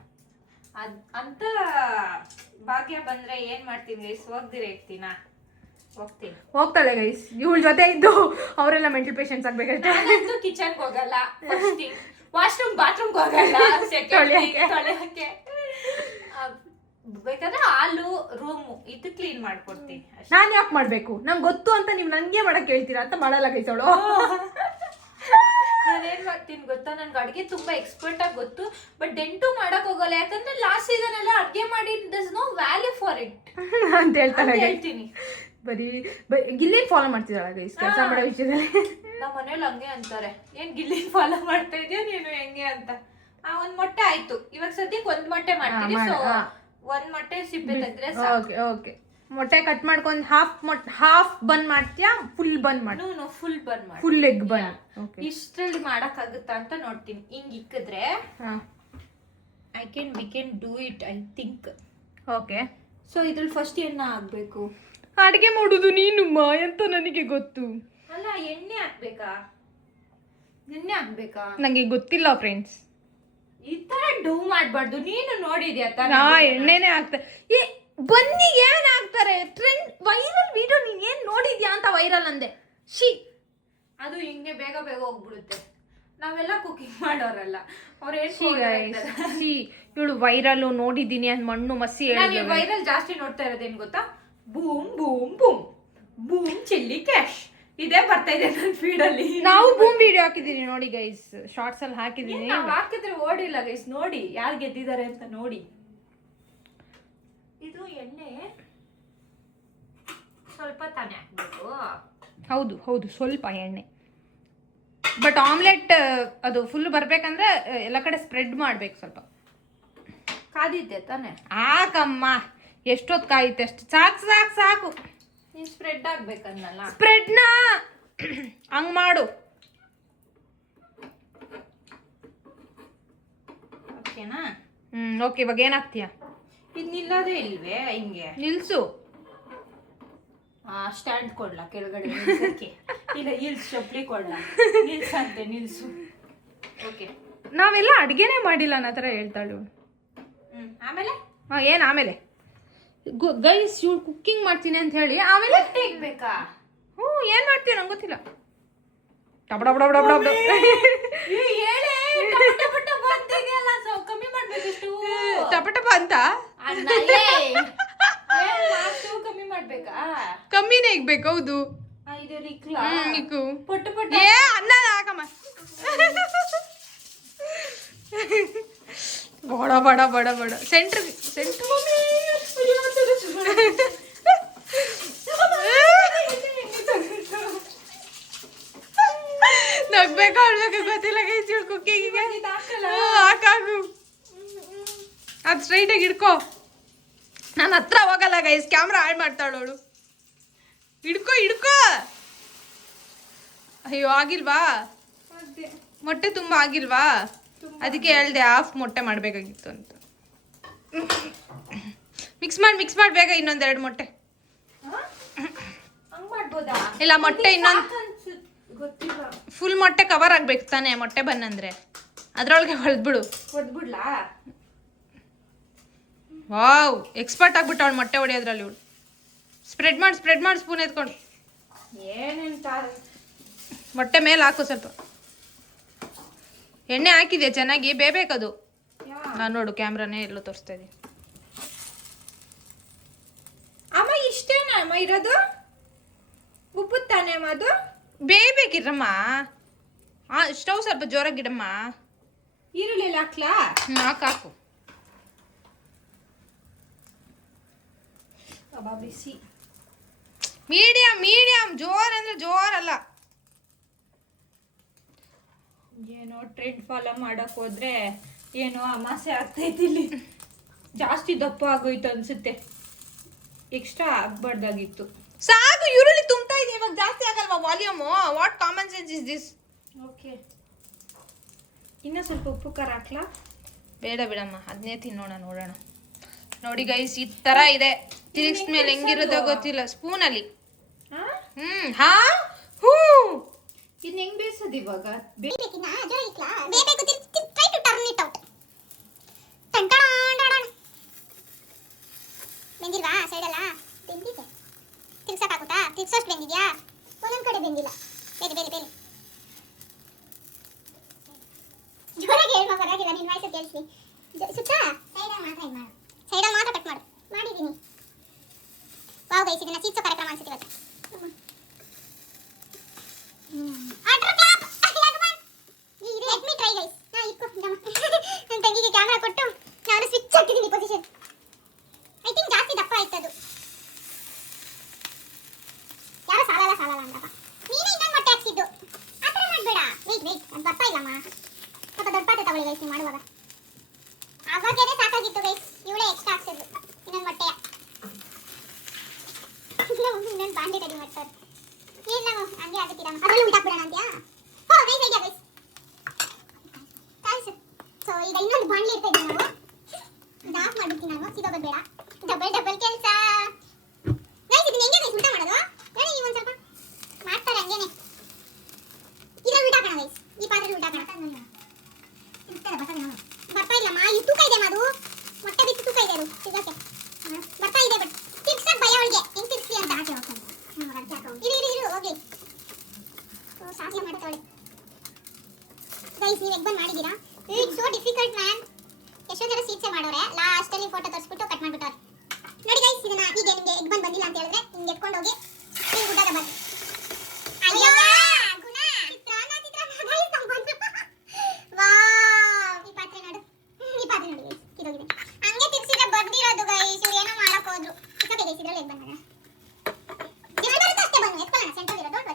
ಅಂತ ಭಾಗ್ಯ ಬಂದ್ರೆ ಏನ್ ಮಾಡ್ತೀನಿ ಗೈಸ್? ಹೋಗ್ದಿರ ಇರ್ತೀನ? ಹೋಗ್ತೀನಿ. ಹೋಗ್ತಾಳೆ ಗೈಸ್, ಇವಳ ಜೊತೆ ಇದ್ದು ಅವರೆಲ್ಲ ಮೆಂಟಲ್ ಪೇಷಂಟ್ಸ್ ಆಗ್ಬೇಕಷ್ಟೇ. ನಾನಂತೂ ಕಿಚನ್ಗೆ ಹೋಗಲ್ಲ, ವಾಶ್ರೂಮ್ ಬಾತ್ರೂಮ್ಗೆ ಹೋಗಲ್ಲ, ತೊಳೆಯಕ್ಕೆ. ಬೇಕಾದ್ರೆ ಹಾಲು ರೂಮು ಇದು ಕ್ಲೀನ್ ಮಾಡ್ಕೊಡ್ತೀನಿ. ನಾನು ಯಾಕೆ ಮಾಡ್ಬೇಕು? ನಂಗೆ ಗೊತ್ತು ಅಂತ ನೀವು ನನಗೆ ಮಾಡಕ್ ಹೇಳ್ತೀರಾ ಅಂತ ಮಾಡಲ್ಲ ಗೈಸ್ ಅವಳು. ನಾನೇನ್ ಮಾಡ್ತೀನಿ ಗೊತ್ತಾ, ನನ್ಗೆ ಅಡ್ಗೆ ತುಂಬಾ ಎಕ್ಸ್ಪರ್ಟ್ ಆಗಿ ಗೊತ್ತು, ಬಟ್ ಡೆಂಟು ಮಾಡಕ್ ಹೋಗಲ್ಲ. ಯಾಕಂದ್ರೆ ಲಾಸ್ಟ್ ಸೀಸನ್ ಎಲ್ಲ ಅಡ್ಗೆ ಮಾಡಿ ನೋ ವ್ಯಾಲ್ಯೂ ಫಾರ್ ಇಟ್ ಅಂತ ಹೇಳ್ತಾಳೆ. ಹೇಳ್ತೀನಿ. ಬರೀ ಗಿಲ್ಲಿ ಫಾಲೋ ಮಾಡ್ತಿದ್ದಾಳೆ ಗೈಸ್ ಕೆಲಸ ಮಾಡೋ ವಿಷಯದಲ್ಲಿ. ನಮ್ಮ ಮನೇಲಿ ಹಂಗೆ ಅಂತಾರೆ, ಏನ್ ಗಿಲ್ಲಿ ಫಾಲೋ ಮಾಡ್ತಾ ಇದೀಯ ನೀನು ಹೆಂಗೆ ಅಂತ. ಒಂದ್ ಮೊಟ್ಟೆ ಆಯ್ತು, ಇವಾಗ ಸದ್ಯಕ್ಕೆ ಒಂದ್ ಮೊಟ್ಟೆ ಮಾಡ್ತೀನಿ. ಸೊ ಒಂದ್ ಮೊಟ್ಟೆ ಸಿಪ್ಪೆ ತೆಗೆದ್ರೆ ಓಕೆ ಓಕೆ. ಮೊಟ್ಟೆ ಕಟ್ ಮಾಡ್ಕೊಂಡು ಹಾಫ್ ಬನ್ ಮಾಡ್ತೀಯಾ, ಫುಲ್ ಬನ್ ಮಾಡಿ? ಫುಲ್ ಬನ್ ಮಾಡಿ, ಫುಲ್ ಎಗ್ ಬನ್. ಇಷ್ಟ್ರಲ್ಲಿ ಮಾಡಕ್ ಆಗುತ್ತಾ ಅಂತ ನೋಡ್ತೀನಿ. ಹಿಂಗ್ ಇಕ್ಕಿದ್ರೆ we can do it I think. Okay. So ಇದ್ರಲ್ಲಿ ಫಸ್ಟ್ ಎಣ್ಣೆ ಹಾಕ್ಬೇಕು. ಅಡಿಗೆ ಮಾಡುದು ನೀನು ಅಂತ ನನಗೆ ಗೊತ್ತು. ಅಲ್ಲ, ಎಣ್ಣೆ ಹಾಕ್ಬೇಕಾ? ಎಣ್ಣೆ ಹಾಕ್ಬೇಕಾ? ನಂಗೆ ಗೊತ್ತಿಲ್ಲ ಫ್ರೆಂಡ್ಸ್. ಈ ತರ ಡೂ ಮಾಡ್ಬಾರ್ದು. ನೀನು ನೋಡಿದ್ಯಾ? ನಾ ಎಣ್ಣೆನೆ ಹಾಕ್ತೆ. ಬನ್ನಿಗೆ ಏನ್ ಹಾಕ್ತಾರೆ? ಟ್ರೆಂಡ್ ವೈರಲ್ ವಿಡಿಯೋ ನೀನ್ ಏನ್ ನೋಡಿದ್ಯಾ ಅಂತ ವೈರಲ್ ಅಂದೆ. ಶಿ, ಅದು ಹಿಂಗೆ ಬೇಗ ಬೇಗ ಹೋಗ್ಬಿಡುತ್ತೆ. ನಾವೆಲ್ಲ ಕುಕಿಂಗ್ ಮಾಡೋರಲ್ಲ. ಅವ್ರ ಇವಳು ವೈರಲ್ ನೋಡಿದೀನಿ ಅಂತ ಮಣ್ಣು ಮಸಿ. ವೈರಲ್ ಜಾಸ್ತಿ ನೋಡ್ತಾ ಇರೋದೇನ್ ಗೊತ್ತಾ? Boom boom boom boom chilli cash ಇದೇ ಬರ್ತಾ ಇದೆ ನನ್ನ ಫೀಡ್ ಅಲ್ಲಿ. ನಾವು ಬೂಮ್ ವಿಡಿಯೋ ಹಾಕಿದೀನಿ ನೋಡಿ ಗೈಸ್, ಶಾರ್ಟ್ಸ್ ಅಲ್ಲಿ ಹಾಕಿದೀನಿ. ನಾವು ಹಾಕಿದ್ರೆ ಓಡಿಲ್ಲ ಗೈಸ್, ನೋಡಿ ಯಾರು ಗೆದ್ದಿದ್ದಾರೆ ಅಂತ ನೋಡಿ. ಇದು ಎಣ್ಣೆ ಸ್ವಲ್ಪ ತಾನೇ ಹಾಕ್ಬೇಕು. ಹೌದು ಹೌದು, ಸ್ವಲ್ಪ ಎಣ್ಣೆ. ಬಟ್ ಆಮ್ಲೆಟ್ ಅದು ಫುಲ್ ಬರ್ಬೇಕಂದ್ರೆ ಎಲ್ಲ ಕಡೆ ಸ್ಪ್ರೆಡ್ ಮಾಡ್ಬೇಕು. ಸ್ವಲ್ಪ ಕಾದಿದ್ದೆ ತಾನೆ? ಹಾಕಮ್ಮ, ಎಷ್ಟೊತ್ತು ಕಾಯುತ್ತೆ ಅಷ್ಟು. ಸಾಕು ಸಾಕು ಸಾಕು. ನೀನ್ ಸ್ಪ್ರೆಡ್ ಆಗ್ಬೇಕನ್ನಲ್ಲ, ಸ್ಪ್ರೆಡ್ನ ಹಂಗ್ ಮಾಡು. ಓಕೆನಾ? ಓಕೆ. ಇವಾಗ ಏನಾಗ್ತೀಯ? ಇದು ನಿಲ್ಲೋದೇ ಇಲ್ವೇ? ಹಿಂಗೆ ನಿಲ್ಸು. ಸ್ಟ್ಯಾಂಡ್ ಕೊಡ್ಲಾ ಕೆಳಗಡೆ ನಿಲ್ಸಕ್ಕೆ? ಇಲ್ಲ, ಇಲ್ಸ್ ಚಪ್ಪಲಿ ಕೊಡ್ಲಾ? ನಿಲ್ಸಂತೆ, ನಿಲ್ಸು. ಓಕೆ. ನಾವೆಲ್ಲ ಅಡ್ಗೆನೇ ಮಾಡಿಲ್ಲ ಅನ್ನೋ ಥರ ಹೇಳ್ತಾಳು. ಆಮೇಲೆ ಏನ್ ಆಮೇಲೆ? ಗೈಸ್, ಇವಳು ಕುಕ್ಕಿಂಗ್ ಮಾಡ್ತೀನಿ ಅಂತ ಹೇಳಿ ಆಮೇಲೆ ಬೇಕಾ? ಏನ್ ಮಾಡ್ತೀಯ ನಂಗೆ ಗೊತ್ತಿಲ್ಲ. ಕಮ್ಮಿ ಮಾಡ್ಬೇಕಿಷ್ಟು. ಟಪಟಪ ಅಂತ ಕಮ್ಮಿ ಮಾಡ್ಬೇಕಾ? ಕಮ್ಮಿನೇ ಇಗ್ಬೇಕು. ಹೌದು, ಪೊಟ್ಟು ಪೊಟ್ಟು ಅನ್ನ ಹಾಕಮ್ಮ. ಬಡ ಬಡ ಬಡ ಬಡ ಸೆಂಟ್ರ್ ನಗ್ಬೇಕು ಆಡ್ಬೇಕು ಗೊತ್ತಿಲ್ಲ ಗೈಸ್ ಇವಳು ಕುಕ್ಕಿಂಗಿಗೆ. ಹಾಕಾಕು, ಅದು ಸ್ಟ್ರೈಟಾಗಿ ಹಿಡ್ಕೋ. ನಾನು ಹತ್ರ ಹೋಗಲ್ಲ ಗೈಸ್, ಕ್ಯಾಮ್ರಾ ಹಾಳು ಮಾಡ್ತಾಳು ಅವಳು. ಹಿಡ್ಕೋ ಹಿಡ್ಕೋ. ಅಯ್ಯೋ, ಆಗಿಲ್ವಾ? ಮೊಟ್ಟೆ ತುಂಬ ಆಗಿಲ್ವಾ? ಅದಕ್ಕೆ ಹೇಳ್ದೆ ಹಾಫ್ ಮೊಟ್ಟೆ ಮಾಡಬೇಕಾಗಿತ್ತು ಅಂತ. ಮಿಕ್ಸ್ ಮಾಡಿ ಬೇಗ ಇನ್ನೊಂದೆರಡು ಮೊಟ್ಟೆ. ಇಲ್ಲ, ಮೊಟ್ಟೆ ಇನ್ನೊಂದು ಫುಲ್ ಮೊಟ್ಟೆ ಕವರ್ ಆಗ್ಬೇಕು ತಾನೆ. ಮೊಟ್ಟೆ ಬಂದ್ರೆ ಅದ್ರೊಳಗೆ ಹೊಡೆದ್ಬಿಡು. ಹೊಡೆದ್ಬಿಡ್ಲಾ? ವಾವ್, ಎಕ್ಸ್ಪರ್ಟ್ ಆಗ್ಬಿಟ್ಟು ಅವಳು ಮೊಟ್ಟೆ ಹೊಡೆಯೋದ್ರಲ್ಲಿ. ಇವಳು ಸ್ಪ್ರೆಡ್ ಮಾಡಿ ಸ್ಪೂನ್ ಎತ್ಕೊಂಡು ಏನೆಂತ ಮೊಟ್ಟೆ ಮೇಲೆ ಹಾಕು. ಸ್ವಲ್ಪ ಎಣ್ಣೆ ಹಾಕಿದೆ ಚೆನ್ನಾಗಿ, ಬೇಬೇಕದು. ನಾನು ನೋಡು, ಕ್ಯಾಮ್ರಾನೇ ಎಲ್ಲೋ ತೋರಿಸ್ತಾ ಇದೀನಿ. ಅಮ್ಮ ಇಷ್ಟೇನಾ ಅಮ್ಮ ಇರೋದು? ಉಪ್ಪು ತಾನೆ ಅಮ್ಮ ಅದು? ಬೇಬೇಕಿರಮ್ಮ. ಸ್ಟವ್ ಸ್ವಲ್ಪ ಜೋರಾಗಿಡಮ್ಮ. ಈರುಳ್ಳಿ ಎಲ್ಲ ಹಾಕ್ಲಾ? ಹಾಕು. ಬಿಸಿ ಮೀಡಿಯಂ. ಜೋರ್ ಅಂದ್ರೆ ಜೋರಲ್ಲ. ಏನೋ ಟ್ರೆಂಡ್ ಫಾಲೋ ಮಾಡಕ್ ಹೋದ್ರೆ ಏನೋ ಅಮಾಸೆ ಆಗ್ತೈತಿ. ಇಲ್ಲಿ ಜಾಸ್ತಿ ದಪ್ಪ ಆಗೋಯ್ತು ಅನ್ಸುತ್ತೆ. ಎಕ್ಸ್ಟ್ರಾ ಆಗ್ಬಾರ್ದಾಗಿತ್ತು. ಸಾಕು, ಈರುಳ್ಳಿ ತುಂಬ್ತಾ ಇದೆ ಇವಾಗ ಜಾಸ್ತಿ ಆಗಲ್ವಾ volume? What common sense is this? Okay, ಇನ್ನೂ ಸ್ವಲ್ಪ ಉಪ್ಪು ಖಾರ ಹಾಕ್ಲಾ? ಬೇಡ ಬಿಡಮ್ಮ, ಅದನ್ನೇ ತಿನ್ನೋಣ, ನೋಡೋಣ. ನೋಡಿ ಗೈಸ್, ಈ ತರ ಇದೆ. ತಿರುಗಿಸ್ಮೇಲೆ ಹೆಂಗಿರೋದೋ ಗೊತ್ತಿಲ್ಲ. ಸ್ಪೂನಲ್ಲಿ ಹಾ ಹೂ ಇನ್ನು ಹೆಂಗ್ ಬೇಯಿಸೋದು ಇವಾಗ? ಬೇಕಿನ ಜೋರಾಗಿಕ್ಲಾ ಬೇಬೇಕು. Try to turn it out. ಬೆಂದಿಲ್ವಾ? ಸೈಡಲ್ಲ ಬೆಂದಿದೆ. ತಿರ್ಗ್ಸಕ್ಕಾಗುತ್ತಾ? ತಿರ್ಗ್ಸೋಷ್ಟು ಬೆಂದಿದ್ಯಾ? ಒಂದೊಂದು ಕಡೆ ಬೆಂದಿಲ್ಲ. ಬೇರೆ ಬೇರೆ ಬೇರೆ ಜೋರಾಗಿ ಹೇಳುವ ಪರವಾಗಿಲ್ಲ, ನಿನ್ನ ವಾಯ್ಸ್ ಕೇಳಿಸಿ. ಸುತ್ತಾ ಸೈಡಲ್ಲಿ ಮಾತ್ರ ಕಟ್ ಮಾಡು. ಮಾಡಿದ್ದೀನಿ. ವಾವ್ ಗೈಸ್, ಇದನ್ನ ಚೀಚೋ ಕಾರ್ಯಕ್ರಮ ಅನ್ಸುತ್ತೆ ಇವತ್ತು. Order clap. Let me try guys. ನನ್ನ ತಂಗಿಗೆ ಕ್ಯಾಮೆರಾ ಕೊಟ್ಟು ನಾನು ಸ್ವಿಚ್ ಹಾಕಿದ್ದೀನಿ ಪೊಸಿಷನ್. ಐ ಥಿಂಕ್ ಜಾಸ್ತಿ ದಪ್ಪ ಆಯ್ತದು. ಯಾರು ಸಾಲಲ್ಲ ಅಂದಪ್ಪ. ನೀನೇ ಇನ್ನೊಂದು ಮೊಟ್ಟೆ ಹಾಕ್ಸಿದ್ದು. ಆ ಥರ ಮಾಡಬೇಡ. ವೆಯ್ಟ್ ಅದು ದಪ್ಪ ಇಲ್ಲಮ್ಮ. ಸ್ವಲ್ಪ ದೊಡ್ಡ ಪಾತ್ರೆ ತಗೊಳ್ಳಿ ಗೈಸ್ ನೀವು ಮಾಡುವಾಗ. ಅವಾಗೇನೆ ಸಾಕಾಗಿತ್ತು ಗೈಸ್, ಇವಳೇ ಎಕ್ಸ್ಟ್ರಾ ಹಾಕ್ಸಿದ್ಲು ಇನ್ನೊಂದು ಮೊಟ್ಟೆಯ. ಇನ್ನೊಂದು ಬಾಂಡೆ ರೆಡಿ ಮಾಡ್ತಾರೆ. ಏನು ನಾವು ಹಂಗೆ ಆಗುತ್ತೀರಮ್ಮ? ಅದರಲ್ಲಿ ಉಂಟಾಕ್ಬಿಡೋಣ ಅಂತ್ಯಾ? ಹೋ guys, idea guys. Thanks. So ಈಗ ಇನ್ನೊಂದು ಬಾಂಡ್ಲಿ ಇರ್ತಾ ಇದ್ದೀವಿ ನಾವು. ಇದು ಆಫ್ ಮಾಡ್ಬಿಡ್ತೀನಿ ನಾನು, ಸಿಗೋದು ಬೇಡ. ಡಬಲ್ ಕೆಲಸ ಗೈಸ್. ಇದನ್ನ ಹೆಂಗೆ ಗೈಸ್ ಊಟ ಮಾಡೋದು? ಹೇಳಿ ನೀವು ಒಂದು ಸ್ವಲ್ಪ ಮಾಡ್ತಾರೆ ಹಂಗೇನೆ. ಇದ್ರಲ್ಲಿ ಊಟ ಹಾಕೋಣ ಗೈಸ್, ಈ ಪಾತ್ರೆಯಲ್ಲಿ ಊಟ ಹಾಕೋಣ. ಬರ್ತಾ ಇಲ್ಲಮ್ಮ, ಇದು ತೂಕ ಇದೆ ಅದು. ಮೊಟ್ಟೆ ಬಿಟ್ಟು ತೂಕ ಇದೆ ಅದು ಸಿಗಕ್ಕೆ. ಬರ್ತಾ ಇದೆ ಬಟ್ ತಿರ್ಗ್ಸಕ್ ಭಯ ಅವಳಿಗೆ. ಹೆಂಗ್ ತಿರ್ಗ್ಸಿ ಅಂತ ಆಚೆ ಹೋಗ್ತಾನೆ. ಇರು ಹೋಗಿ. ಸಾಧ್ಯ ಮಾಡ್ತಾವಳೆ ಗೈಸ್. ನೀವು ಎಗ್ ಬಂದ್ ಮಾಡಿದ್ದೀರಾ? It's so difficult man. ಎಷ್ಟೋ ಜನ ಸ್ವೀಟ್ಸೇ ಮಾಡೋರೆ, ಲಾಸ್ಟಲ್ಲಿ ಫೋಟೋ ತೋರಿಸ್ಬಿಟ್ಟು ಕಟ್ ಮಾಡ್ಬಿಟ್ಟವ್ರೆ. ನೋಡಿ ಗೈಸ್, ಇದನ್ನ ಈಗ ನಿಮಗೆ ಎಗ್ ಬಂದ್ ಬಂದಿಲ್ಲ ಅಂತ ಹೇಳಿದ್ರೆ ಹಿಂಗೆ ಎತ್ಕೊಂಡು ಹೋಗಿ ಹಿಂಗೆ ಗುಡ್ಡದ ಬಂದು. ಅಯ್ಯೋ ಗುಣ ಚಿತ್ರಾನ್ನ ಗೈಸ್ ನಮ್ಮ ಬಂದು. ವಾವ್, ಈ ಪಾತ್ರೆ ನೋಡಿ ಗೈಸ್, ಕಿರೋಗಿದೆ. ಹಂಗೆ ತಿರ್ಸಿದ್ರೆ ಬಂದಿರೋದು ಗೈಸ್. ಇವ್ರು ಏನೋ ಮಾಡಕ್ ಹೋದ್ರು. ಓಕೆ ಗೈಸ್, ಇದ್ರಲ್ಲಿ ಎಗ್ ಬಂದಾಗ ಅಷ್ಟೇ ಬನ್ನಿ ಎತ್ಕೊಳ್ಳೋಣ. ಸೆಂಟ್ರಲ್ ಇರೋ ಡೋಂಟ್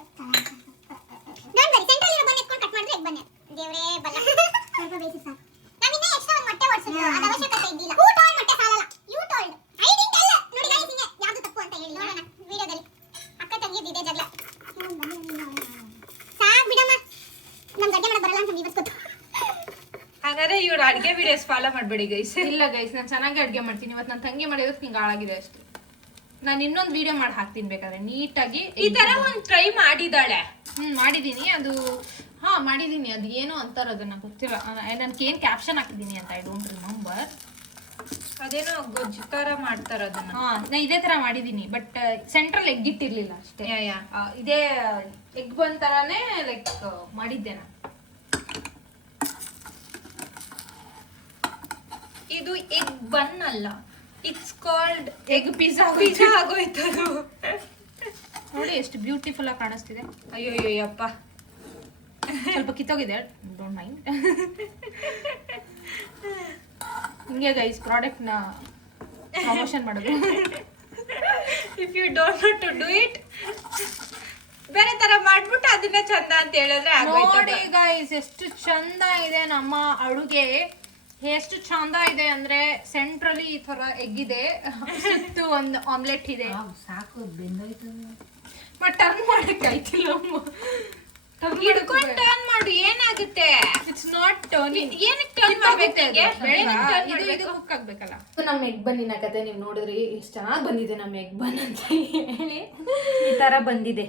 ವರಿ ಸೆಂಟ್ರಲ್ ಇರೋ ಬನ್ನಿ ಎತ್ಕೊಂಡು ಕಟ್ ಮಾಡಿದ್ರೆ ಎಗ್ ಬನ್ನಿ. ದೇವ್ರೇ ಬಲ್ಲ. ಸ್ವಲ್ಪ ಬೇಯಿಸಿ ಸಾಕು. ನಾವಿನ್ನ ಎಕ್ಸ್ಟ್ರಾ ಒಂದು ಮೊಟ್ಟೆ ಓಡಿಸಿದ್ರು, ಅದು ಅವಶ್ಯಕತೆ ಇದ್ದಿಲ್ಲ. ಹೂ ಟೋಲ್ಡ್ ಮೊಟ್ಟೆ ಸಾಲಲ್ಲ. You told. I didn't tell. ನೋಡಿ ಗೈಸ್, ಹಿಂಗೆ ಯಾವುದು ತಪ್ಪು ಅಂತ ಹೇಳಿ ನೋಡೋಣ ವಿಡಿಯೋದಲ್ಲಿ. ಅಕ್ಕ ತಂಗಿದಿದೆ ಜಗಳ. ಸಾಕು ಬಿಡಮ್ಮ, ನಮ್ ಗಡ್ಡೆ ಮಾಡಕ್ ಬರಲ್ಲ ಅಂತ ನಮ್ಗೆ ಇವತ್ತು ಗೊತ್ತು. ಹಾಗಾದ್ರೆ ಇವ್ರು ಅಡ್ಗೆ ವಿಡಿಯೋಸ್ ಫಾಲೋ ಮಾಡಬೇಡಿ ಗೈಸ್. ಇಲ್ಲ ಗೈಸ್, ನಾನು ಚೆನ್ನಾಗಿ ಅಡ್ಗೆ ಮಾಡ್ತೀನಿ. ಇವತ್ತು ನನ್ನ ತಂಗಿ ಮಾಡಿರೋದು ಹಿಂಗೆ ಹಾಳಾಗಿದೆ ಅಷ್ಟೇ. ನಾನು ಇನ್ನೊಂದು ವಿಡಿಯೋ ಮಾಡಿ ಹಾಕ್ತೀನಿ ಬೇಕಾದ್ರೆ ನೀಟಾಗಿ. ಈ ತರ ಒಂದು ಟ್ರೈ ಮಾಡಿದಾಳೆ. ಮಾಡಿದ್ದೀನಿ ಅದು. ಮಾಡಿದ್ದೀನಿ. ಅದು ಏನೋ ಅಂತಾರ, ಅದನ್ನ ಗೊತ್ತಿಲ್ಲ. ನನ್ಗೆ ಏನು ಕ್ಯಾಪ್ಷನ್ ಹಾಕಿದ್ದೀನಿ ಅಂತ ಐ ಡೋಂಟ್ ರಿಮೆಂಬರ್. ಅದೇನೋ ಗೊಜ್ಜು ಥರ ಮಾಡ್ತಾರ ಅದನ್ನ. ನಾ ಇದೇ ತರ ಮಾಡಿದ್ದೀನಿ, ಬಟ್ ಸೆಂಟ್ರಲ್ ಎಗ್ ಇಟ್ಟಿರ್ಲಿಲ್ಲ ಅಷ್ಟೇ. ಇದೇ ಎಗ್ ಬಂದ್ ತರಾನೇ ಲೈಕ್ ಮಾಡಿದ್ದೆ ನಾನು. ಇದು ಎಗ್ ಬನ್ ಅಲ್ಲ, ಇಟ್ಸ್ ಕಾಲ್ಡ್ ಎಗ್ ಪಿಜ್ಜಾ. ಆಗೋಯ್ತು ನೋಡಿ ಎಷ್ಟು ಬ್ಯೂಟಿಫುಲ್ ಆಗಿ ಕಾಣಿಸ್ತಿದೆ. ಅಯ್ಯೋಯ್ಯಪ್ಪ, ಸ್ವಲ್ಪ ಕಿತ್ತೋಗಿದೆ, ಡೋಂಟ್ ಮೈಂಡ್. ಹಿಂಗೆ ಗೈಸ್ ಪ್ರಾಡಕ್ಟ್ನ ಪ್ರಮೋಷನ್ ಮಾಡೋದು. If you don't know to do it, ಬೇರೆ ತರ ಮಾಡ್ಬಿಟ್ಟು ಅದನ್ನ ಚಂದ ಅಂತ ಹೇಳಿದ್ರೆ ನೋಡಿ ಗೈಸ್ ಎಷ್ಟು ಚಂದ ಇದೆ ನಮ್ಮ ಅಡುಗೆ. ಎಷ್ಟು ಚಂದ ಇದೆ ಅಂದ್ರೆ ಸೆಂಟ್ರಲಿ ಈ ತರ ಎಗ್ ಇದೆ, ಸುತ್ತು ಒಂದು ಆಮ್ಲೆಟ್ ಇದೆ. ಸಾಕು, ಬೆಂದೋಯ್ತು. ಬಟ್ ಟರ್ನ್ ಮಾಡಕ್ಕೆ ಆಯ್ತಿಲ್ಲ. ಟರ್ನ್ ಮಾಡು, ಏನಾಗುತ್ತೆ? It's not turning. ಏನಕ್ಕೆ ಟರ್ನ್ ಮಾಡ್ಬೇಕು? ಇದು ಕುಕ್ ಆಗ್ಬೇಕಲ್ಲ. ನಮ್ಮ ಎಗ್ ಬನ್ನಿನ ಕತೆ ನೀವು ನೋಡಿದ್ರಿ, ಎಷ್ಟು ಚೆನ್ನಾಗಿ ಬಂದಿದೆ ನಮ್ಮ ಎಗ್ ಬನ್ ಅಂತ ಹೇಳಿ. ಈ ತರ ಬಂದಿದೆ.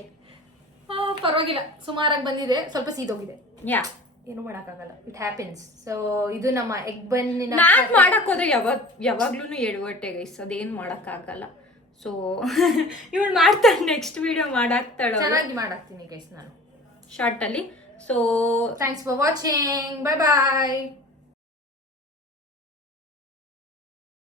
ಪರವಾಗಿಲ್ಲ, ಸುಮಾರಾಗಿ ಬಂದಿದೆ. ಸ್ವಲ್ಪ ಸೀದೋಗಿದೆ. ಏನು ಮಾಡೋಕ್ಕಾಗಲ್ಲ, ಇಟ್ ಹ್ಯಾಪನ್ಸ್. ಸೊ ಇದು ನಮ್ಮ ಎಗ್ ಬನ್ನಿನ. ನಾನ್ ಮಾಡಕ್ ಹೋದ್ರೆ ಯಾವಾಗ್ಲೂ ಎಡವಟ್ಟೆ ಗೈಸ್, ಅದೇನ್ ಮಾಡಕ್ಕಾಗಲ್ಲ. ಸೊ ಇವಳು ಮಾಡ್ತಾಳೆ, ನೆಕ್ಸ್ಟ್ ವಿಡಿಯೋ ಮಾಡಾಕ್ತಾಳ. ಚೆನ್ನಾಗಿ ಮಾಡಾಕ್ತೀನಿ ಗೈಸ್ ನಾನು ಶಾರ್ಟ್ ಅಲ್ಲಿ. So thanks for watching. Bye bye.